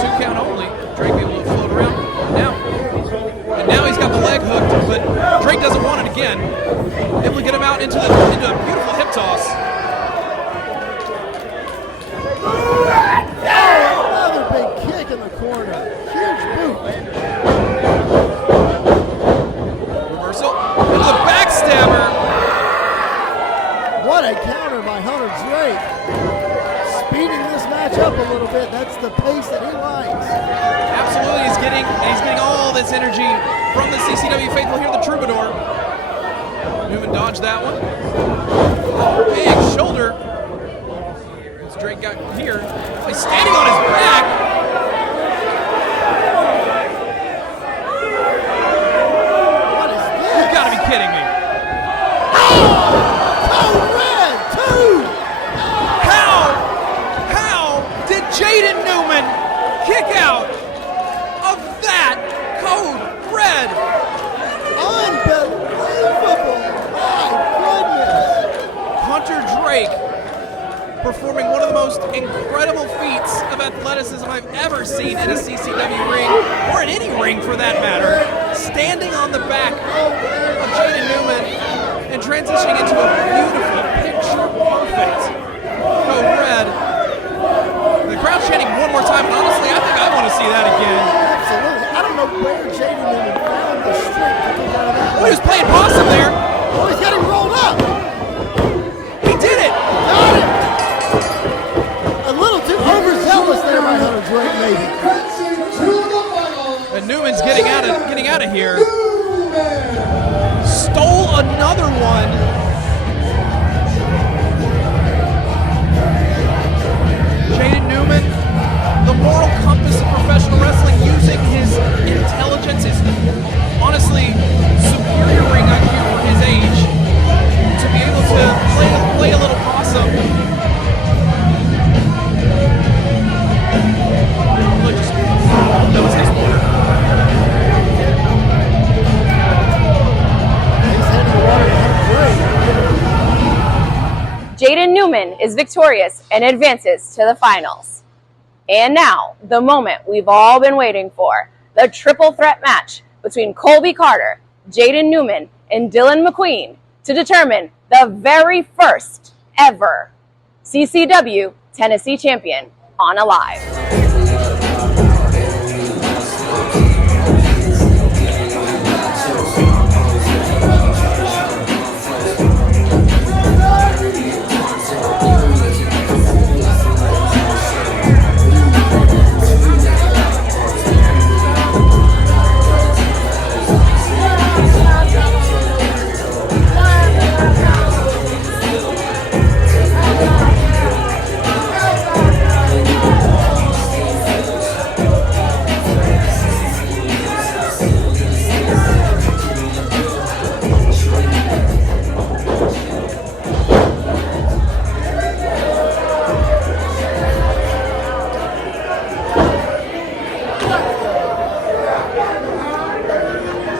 2 count only. Drake able to float around. Now he's got the leg hooked, but Drake doesn't want it again. Able to get him out into a beautiful hip toss. Another big kick in the corner. Huge boot. Reversal into the backstabber. What a counter by Hunter Drake. Speeding this match up a little bit. That's the pace that he likes. Absolutely, he's getting all this energy from the CCW faithful here, the Troubadour. Newman dodged that one. Big shoulder. As Drake got here, he's standing on his back. What is this? You've got to be kidding me. Code red, 2! How did Jaden Newman kick out of that code red? Unbelievable! My goodness! Hunter Drake performing one of the most incredible feats of athleticism I've ever seen in a CCW ring, or in any ring for that matter, standing on the back of Jaden Newman and transitioning into a beautiful, picture-perfect code red. The crowd's chanting one more time, and honestly, I think I want to see that again. Absolutely. I don't know where Jaden Newman found the strength to get out of that. Oh, he was playing possum there. Oh, he's got him rolled up. He did it. Got it. A little too overzealous there by Hunter Drake, maybe. And Newman's getting out of here. Stole another one. Jaden Newman, the moral compass of professional wrestling, using his intelligence, his honestly superior ring IQ for his age, to be able to play a little possum. That was his water. Jaden Newman is victorious and advances to the finals. And now, the moment we've all been waiting for, the triple threat match between Colby Carter, Jaden Newman, and Dillon McQueen to determine the very first ever CCW Tennessee champion on Alive.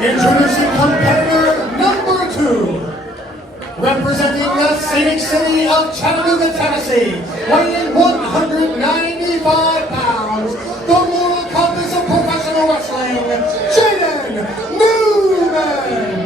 Introducing competitor number 2, representing the scenic city of Chattanooga, Tennessee, weighing 195 pounds, the moral compass of professional wrestling, Jaden Newman!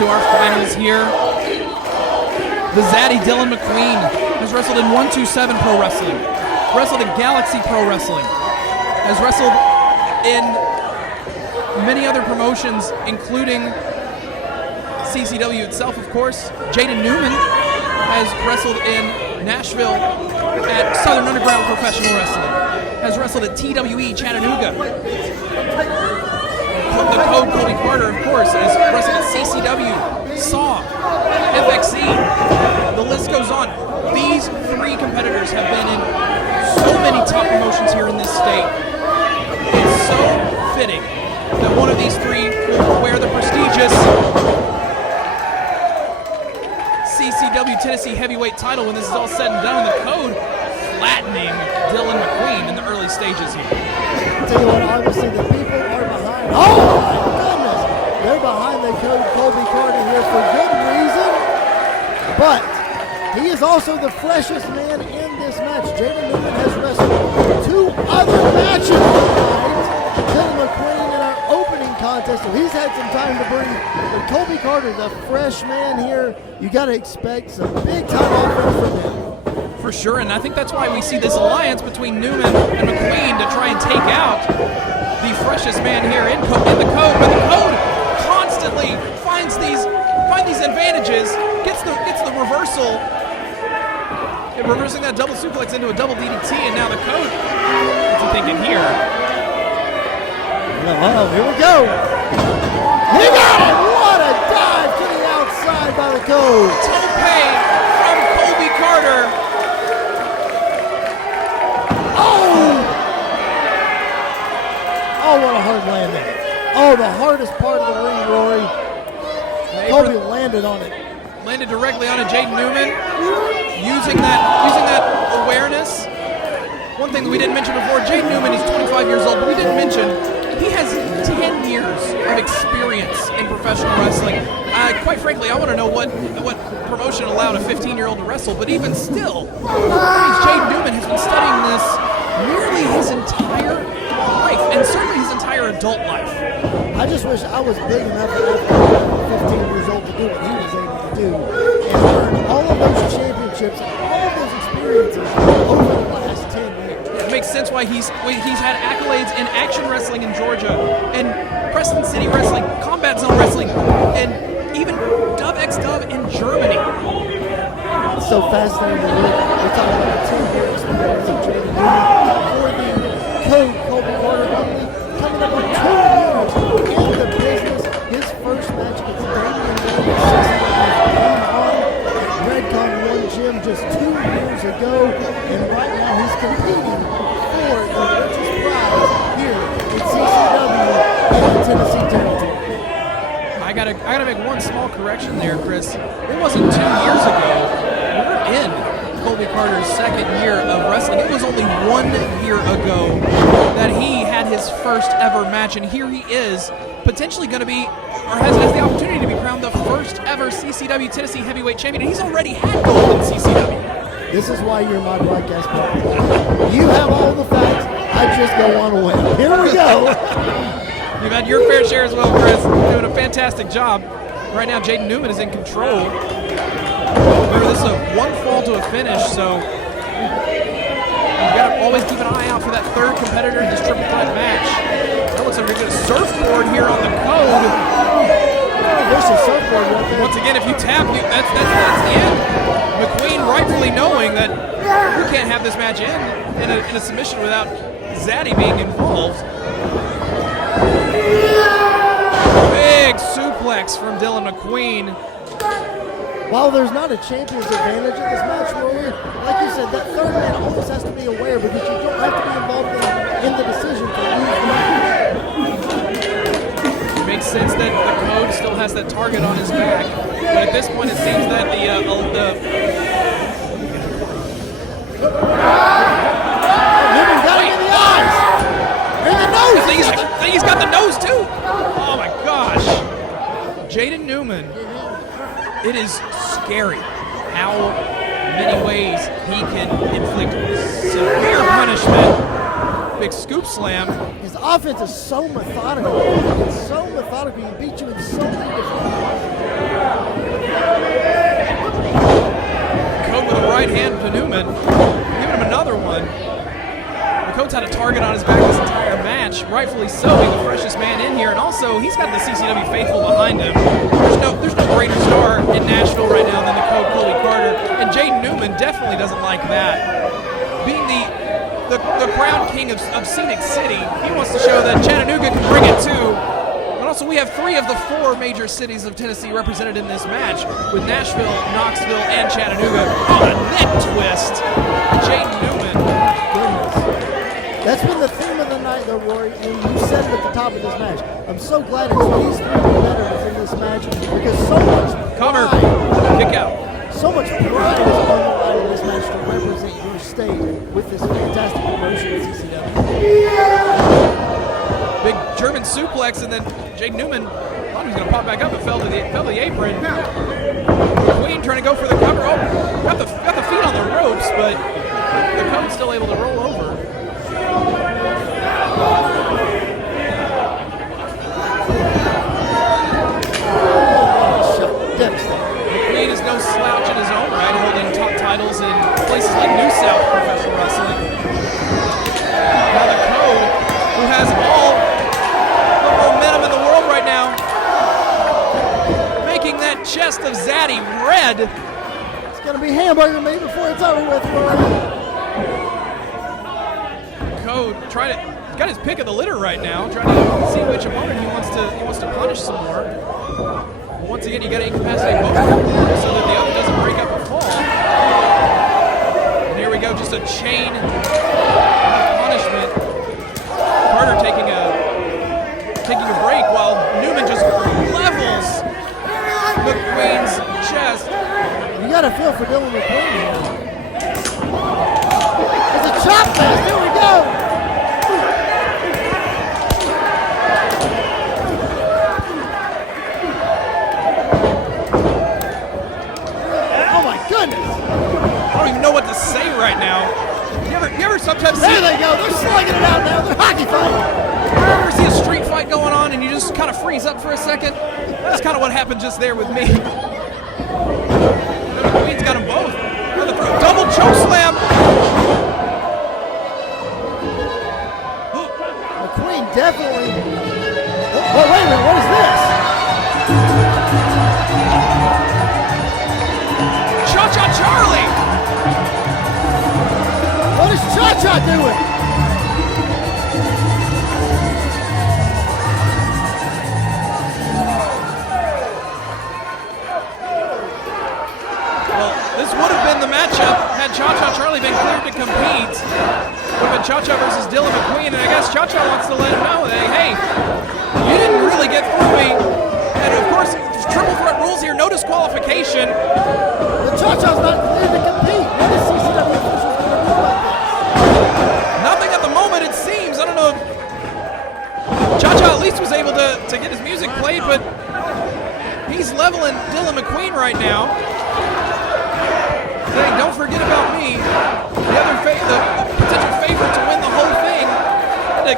to our finals here. The Zaddy Dillon McQueen has wrestled in 127 Pro Wrestling, wrestled in Galaxy Pro Wrestling, has wrestled in many other promotions, including CCW itself, of course. Jaden Newman has wrestled in Nashville at Southern Underground Professional Wrestling, has wrestled at TWE Chattanooga. The Code Colby Carter, of course, has wrestled at CCW, SAW, FXC. The list goes on. These three competitors have been in so many top promotions here in this state. It's so fitting that one of these three will wear the prestigious CCW Tennessee heavyweight title when this is all said and done. The Code flattening Dillon McQueen in the early stages here. I'll tell you what, obviously the people are behind. Oh my goodness! They're behind the Code Colby Carter here for good reason. But he is also the freshest man in this match. Jaden Newman has wrestled 2 other matches tonight. Dillon McQueen in our opening contest, so he's had some time to breathe. But Colby Carter, the fresh man here, you got to expect some big time offense from him. For sure, and I think that's why we see this alliance between Newman and McQueen to try and take out the freshest man here in the Code. But the Code constantly finds these advantages, gets the reversal, and reversing that double suplex into a double DDT, and now the Code, what's he thinking here? Oh, here we go. He got it! What a dive to the outside by the Code. Tope from Colby Carter. Oh, what a hard landing. Oh, the hardest part of the ring, Rory. Colby landed on it. Landed directly on a Jaden Newman, using that awareness. One thing that we didn't mention before, Jaden Newman is 25 years old, but we didn't mention he has 10 years of experience in professional wrestling. Quite frankly, I want to know what promotion allowed a 15-year-old to wrestle, but even still, Jaden Newman has been studying this nearly his entire life, and certainly his entire adult life. I just wish I was big enough at 15 years old to do what he was able to do and learn all of those championships and all of those experiences over the last 10 years. It makes sense why he's had accolades in Action Wrestling in Georgia, and Preston City Wrestling, Combat Zone Wrestling, and even Dub X Dub in Germany. It's so fascinating to look. We're talking about 10 years experience of Jaden Newman for the Code Colby Carter only coming up on 2 years in the business. His first match against Damian came on at Redcon 1 Gym just 2 years ago, and right now he's competing for the richest prize here in CCW in the Tennessee territory. I gotta make one small correction there, Chris. It wasn't 2 years ago. We're in Colby Carter's second year of wrestling. It was only 1 year ago that he had his first ever match, and here he is, potentially going to be, or has the opportunity to be crowned the first ever CCW Tennessee heavyweight champion, and he's already had gold in CCW. This is why you're my broadcast partner. You have all the facts. I just go on a whim. Here we go. You've had your fair share as well, Chris. Doing a fantastic job. Right now, Jaden Newman is in control. Remember, this is a 1 fall to a finish, so you've got to always keep an eye out for that third competitor in this triple threat match. That looks like we're going to surfboard here on the Code. There's a surfboard right there. Once again, if you tap, that's the end. McQueen rightfully knowing that we can't have this match in a submission without Zaddy being involved. Big suplex from Dillon McQueen. While there's not a champion's advantage in this match, Rory, like you said, that third man always has to be aware because you don't have to be involved in the decision to lose the match. It makes sense that the Code still has that target on his back, but at this point it seems that Newman got him in the eyes! In the nose! I think he's got the nose too! Oh my gosh! Jaden Newman. It is scary how many ways he can inflict severe punishment. Big scoop slam. His offense is so methodical. It's so methodical. He beat you in so many different ways. right hand to Newman, giving him another one. McQueen's had a target on his back this entire match, rightfully so, being the freshest man in here, and also he's got the CCW faithful behind him. There's no greater star in Nashville right now than the Code Colby Carter, and Jaden Newman definitely doesn't like that. Being the crown king of Scenic City, he wants to show that Chattanooga can bring it too. But also we have 3 of the 4 major cities of Tennessee represented in this match, with Nashville, Knoxville, and Chattanooga. Oh, a neck twist! Jaden Newman. That's been the theme of the night, though, Rory, and you said it at the top of this match. I'm so glad it's these 3 veterans in this match because so much Cover, kick out. So much pride is on the line in this match to represent your state with this fantastic promotion at CCW. Big German suplex, and then Jaden Newman thought he was going to pop back up and fell to the apron. McQueen trying to go for the cover. Oh, got the feet on the ropes, but the Code's still able to roll over. McQueen is no slouch in his own right, holding top titles in places like New South Professional Wrestling. Now the Code, who has all the momentum in the world right now, making that chest of Zaddy red. It's going to be hamburger meat before it's over with, Rory. Code got his pick of the litter right now, trying to see which opponent he wants to punish some more. Once again, you got to incapacitate both of them so that the other doesn't break up a fall. And here we go, just a chain of punishment. Carter taking a break while Newman just levels McQueen's chest. You got to feel for Dillon McQueen here. It's a chop fest. Here we go. I don't even know what to say right now. You ever sometimes see... There they go. They're slugging it out now. They're hockey fighting. You ever see a street fight going on and you just kind of freeze up for a second? That's kind of what happened just there with me. McQueen's got them both. Double choke slam. McQueen definitely... Oh, wait a minute. What is this? Cha-Cha Charlie! What is Cha-Cha doing? Well, this would have been the matchup had Cha-Cha Charlie been cleared to compete. Would have been Cha-Cha versus Dillon McQueen, and I guess Cha-Cha wants to let him know that, hey, you didn't really get through me. And of course, triple threat rules here, no disqualification. The Cha-Cha's not cleared to compete. What is CCW officials going to do about that? Nothing at the moment, it seems. I don't know if Cha-Cha at least was able to get his music played, but he's leveling Dillon McQueen right now. Saying, don't forget about me. The potential favorite to win the whole thing. And to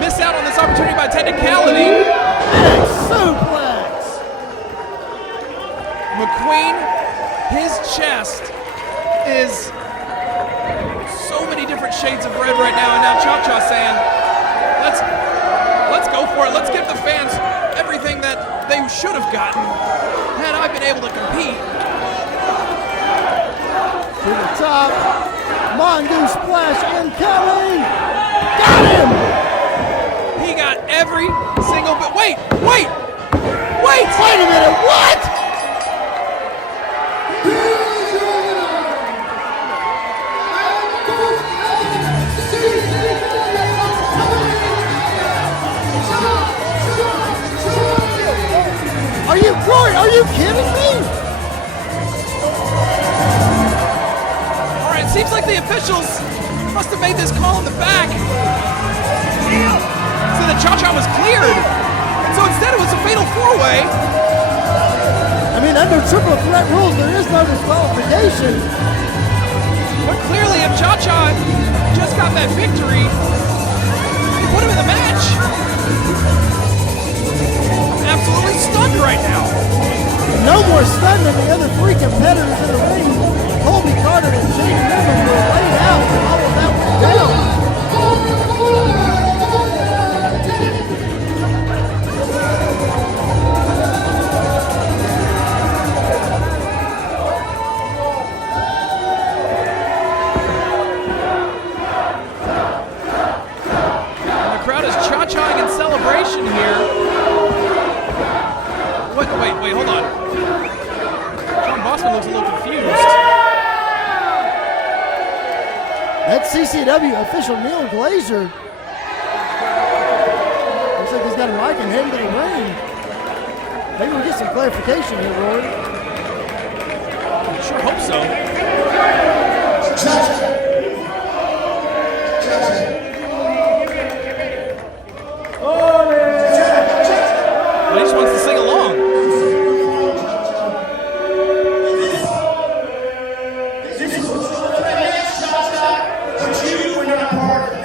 miss out on this opportunity by technicality. Big suplex. McQueen, his chest is so many different shades of red right now, and now Cha-Cha saying, let's go for it. Let's give the fans everything that they should have gotten had I been able to compete. To the top, Mongoose Splash incoming. Got him. He got every single bit. Wait a minute, what? Are you kidding me? All right, seems like the officials must have made this call in the back. So that Cha-Cha was cleared. And so instead it was a fatal four-way. I mean, under triple threat rules, there is no disqualification. But clearly, if Cha-Cha just got that victory, he put him in the match. absolutely stunned right now. No more stunned than the other three competitors in the ring. Colby, Carter, and Jaden Newman were laid out and all of that was down. Celebration here. Wait, hold on. John Bossman looks a little confused. That's CCW official Neil Glazer. Looks like he's got a mic and heading to the ring. Maybe we'll get some clarification here, Rory. I sure hope so. He just wants to sing along. This is what's going to but you were not part of it.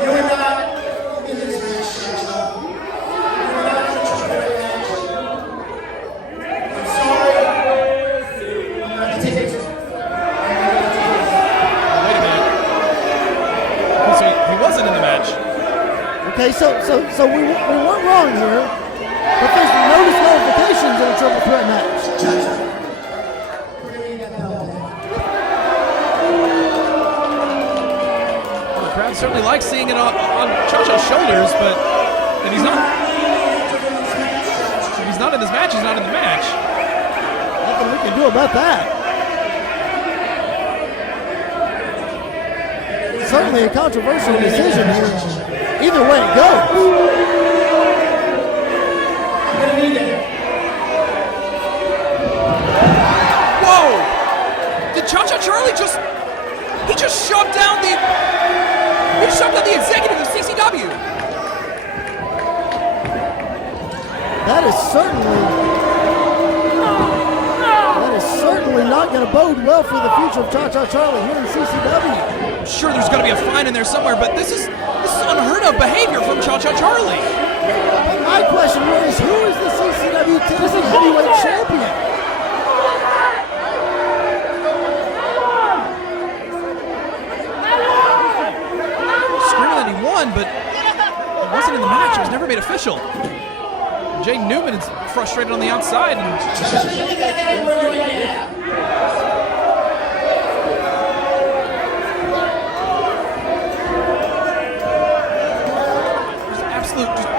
You are not in this match, Shasta. You are not in this match. I'm sorry. I'm going to take it. Wait a minute. So he wasn't in the match. Okay, so we weren't wrong here, but there's no disqualifications in a triple threat match. The crowd certainly likes seeing it on Cha-Cha's shoulders, but if he's not in this match, he's not in the match. Nothing we can do about that. Certainly a controversial decision here. Either way it goes. Whoa! Did Cha-Cha Charlie just shoved down the executive of CCW? That is certainly not going to bode well for the future of Cha-Cha Charlie here in CCW. I'm sure there's got to be a fine in there somewhere, but this is unheard of behavior from Cha-Cha Charlie. My question is, who is the CCW Tennessee Heavyweight Champion? Screaming that he won, but he wasn't in the match. It was never made official. Jaden Newman is frustrated on the outside. Just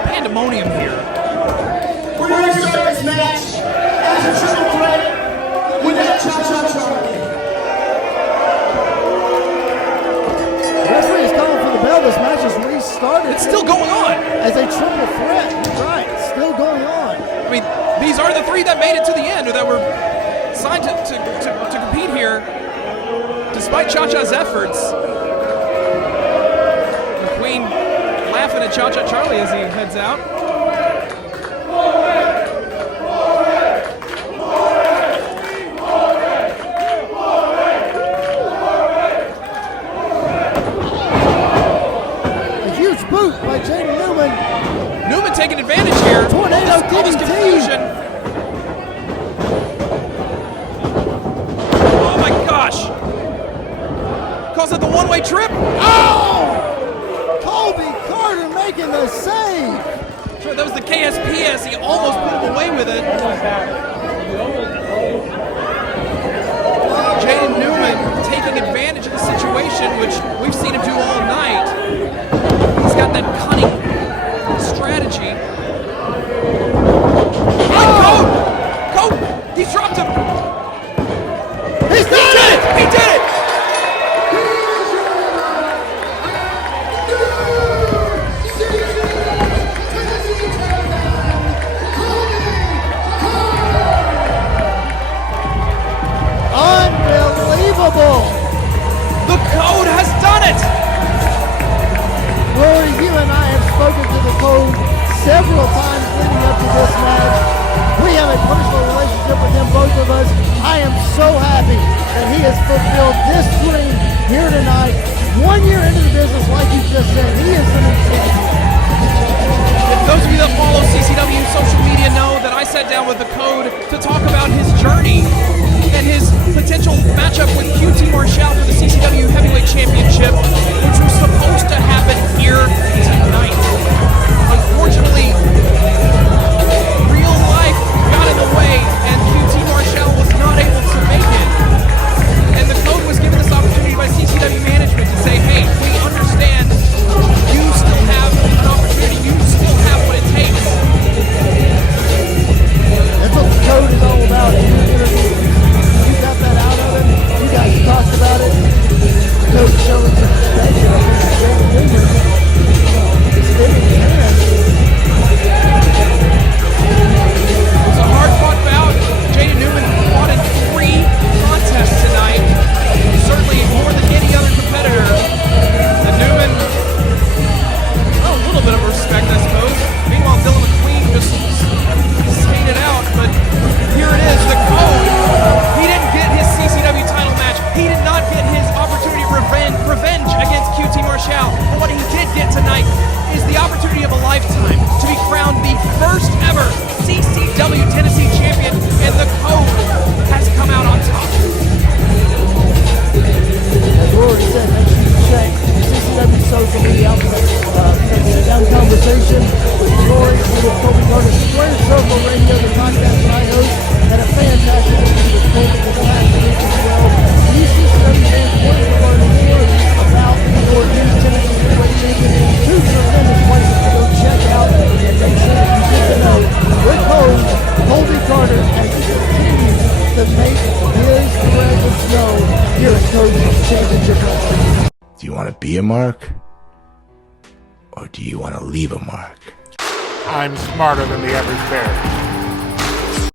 pandemonium here. We're going to start this match as a triple threat without Cha-Cha Charlie. The referee is calling for the bell. This match is restarted. It's still going on. As a triple threat. Right, still going on. I mean, these are the three that made it to the end, or that were signed to compete here, despite Cha-Cha's efforts. McQueen laughing at Cha-Cha Charlie as he heads out. A huge boot by Jaden Newman. Newman taking advantage here. Tornado All this DDT. confusion. Oh my gosh. Calls it the one-way trip. Oh! Colby Carter making the save. Sure, that was the KSPS. He almost put him away with it. Jaden Newman taking advantage of the situation, which we've seen him do all night. He's got that cunning strategy. And Code! He dropped him! He did it! He did it! Unbelievable! The Code has done it! Rory, you and I have spoken to the Code several times leading up to this match. We have a personal relationship with him, both of us. I am so happy that he has fulfilled this dream here tonight. 1 year into the business, like you just said, he is the new champion. Those of you that follow CCW social media know that I sat down with the Code to talk about his journey and his potential matchup with QT Marshall for the CCW Heavyweight Championship, which was supposed to happen here tonight. Unfortunately, real life got in the way and QT Marshall was not able to make it. And the Code was given this opportunity by CCW management to say, hey, we understand you still have an opportunity, you still have what it takes. That's what the Code is all about. You got that out of him. You guys talked about it. The Code showing some passion. I think Jaden Newman is hitting his hands. It was a hard-fought bout. Jaden Newman fought in 3 contests tonight. Certainly more than any other competitor. And Newman, a little bit of respect, I suppose. Meanwhile, Dillon McQueen just skated out. But here it is, the Code. He didn't get his CCW title match. He did not get his opportunity of revenge against QT Marshall. But what he did get tonight is the opportunity of a lifetime to be crowned the first ever CCW Tennessee champion, and the Code has come out on top. As Rory said, make sure you check CCW social media outlets. Sit down conversation with Rory and with Colby Garner. Square Circle Radio, the podcast that I host, had a fantastic interview with Colby this last week as well. These CCW fans wanted to learn more about your new Tennessee Heavyweight Champion. 2 tremendous places to go check out and make sure that you get to know Rick Hose, Colby Carter, as he continues to make his presence known here at Cody's Championship Wrestling. Do you want to be a mark? Or do you want to leave a mark? I'm smarter than the average bear.